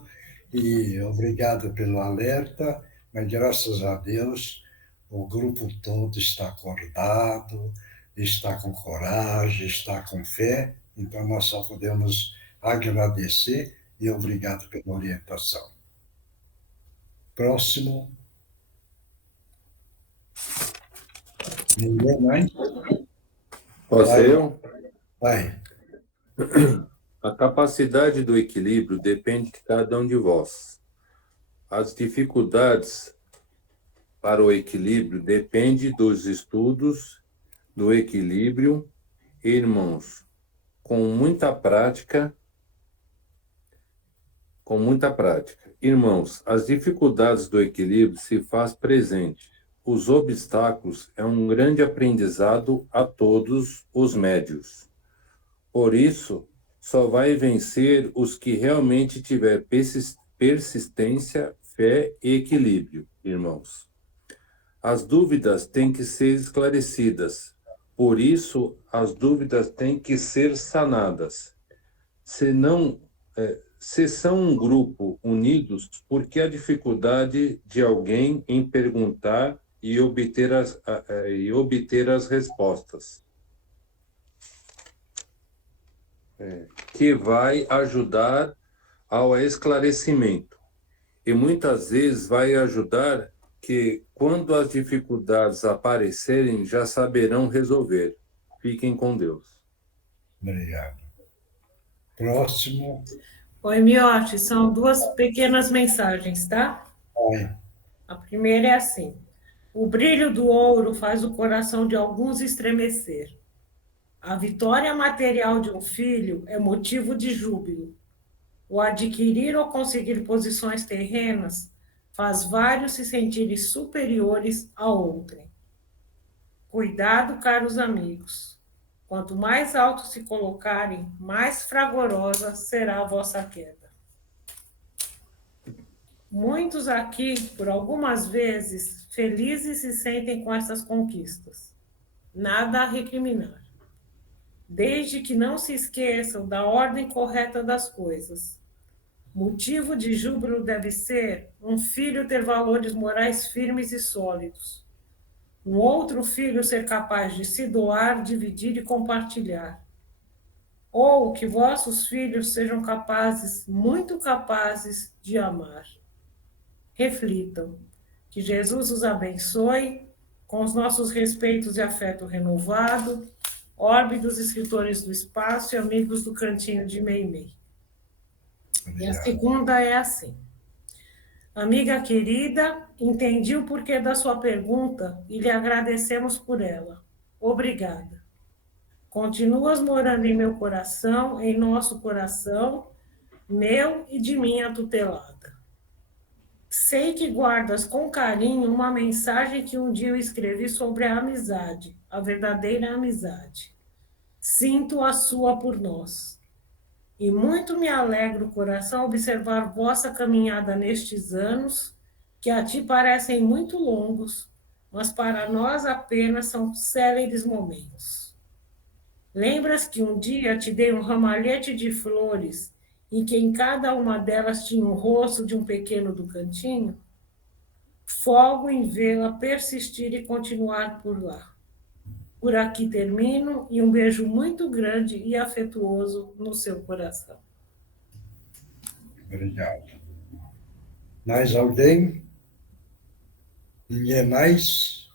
e obrigado pelo alerta, mas graças a Deus o grupo todo está acordado, está com coragem, está com fé, então nós só podemos agradecer e obrigado pela orientação. Próximo. Ninguém mais? Posso eu? Vai. A capacidade do equilíbrio depende de cada um de vós. As dificuldades para o equilíbrio dependem dos estudos do equilíbrio, irmãos, com muita prática. Irmãos, as dificuldades do equilíbrio se faz presente. Os obstáculos é um grande aprendizado a todos os médios. Por isso, só vai vencer os que realmente tiver persistência, fé e equilíbrio, irmãos. As dúvidas têm que ser esclarecidas. Por isso, as dúvidas têm que ser sanadas. Se são um grupo unidos, por que a dificuldade de alguém em perguntar e obter as respostas? Que vai ajudar ao esclarecimento. E muitas vezes vai ajudar que, quando as dificuldades aparecerem, já saberão resolver. Fiquem com Deus. Obrigado. Próximo. Oi, Miotti, são duas pequenas mensagens, tá? Oi. A primeira é assim: o brilho do ouro faz o coração de alguns estremecer. A vitória material de um filho é motivo de júbilo. O adquirir ou conseguir posições terrenas faz vários se sentirem superiores a outrem. Cuidado, caros amigos. Quanto mais alto se colocarem, mais fragorosa será a vossa queda. Muitos aqui, por algumas vezes, felizes se sentem com essas conquistas. Nada a recriminar. Desde que não se esqueçam da ordem correta das coisas. Motivo de júbilo deve ser um filho ter valores morais firmes e sólidos. Um outro filho ser capaz de se doar, dividir e compartilhar. Ou que vossos filhos sejam capazes, muito capazes, de amar. Reflitam. Que Jesus os abençoe, com os nossos respeitos e afeto renovado, Orbe dos escritores do espaço e amigos do cantinho de Meimei. E a segunda é assim: amiga querida, entendi o porquê da sua pergunta e lhe agradecemos por ela. Obrigada. Continuas morando em meu coração, em nosso coração, meu e de minha tutelada. Sei que guardas com carinho uma mensagem que um dia eu escrevi sobre a amizade, a verdadeira amizade. Sinto a sua por nós. E muito me alegra o coração observar vossa caminhada nestes anos, que a ti parecem muito longos, mas para nós apenas são céleres momentos. Lembras que um dia te dei um ramalhete de flores, e que em cada uma delas tinha o rosto de um pequeno do cantinho? Folgo em vê-la persistir e continuar por lá. Por aqui termino, e um beijo muito grande e afetuoso no seu coração. Obrigado. Mais alguém? Ninguém mais?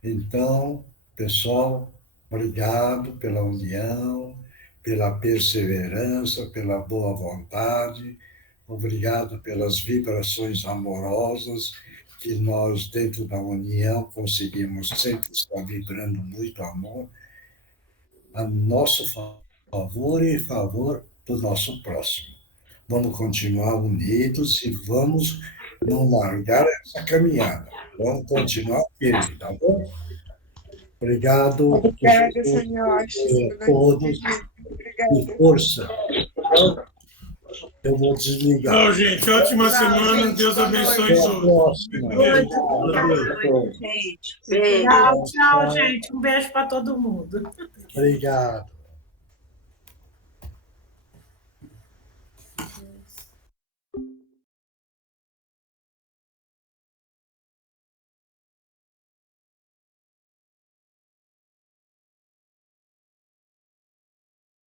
Então, pessoal, obrigado pela união, pela perseverança, pela boa vontade. Obrigado pelas vibrações amorosas que nós, dentro da união, conseguimos sempre estar vibrando muito amor a nosso favor e favor do nosso próximo. Vamos continuar unidos e vamos não largar essa caminhada. Vamos continuar firme, tá bom? Obrigado. Obrigada, senhor. A todos. E força. Eu vou desligar. Tchau, gente. Ótima semana. Deus abençoe todos. Tchau, tchau, gente. Um beijo para todo mundo. Obrigado.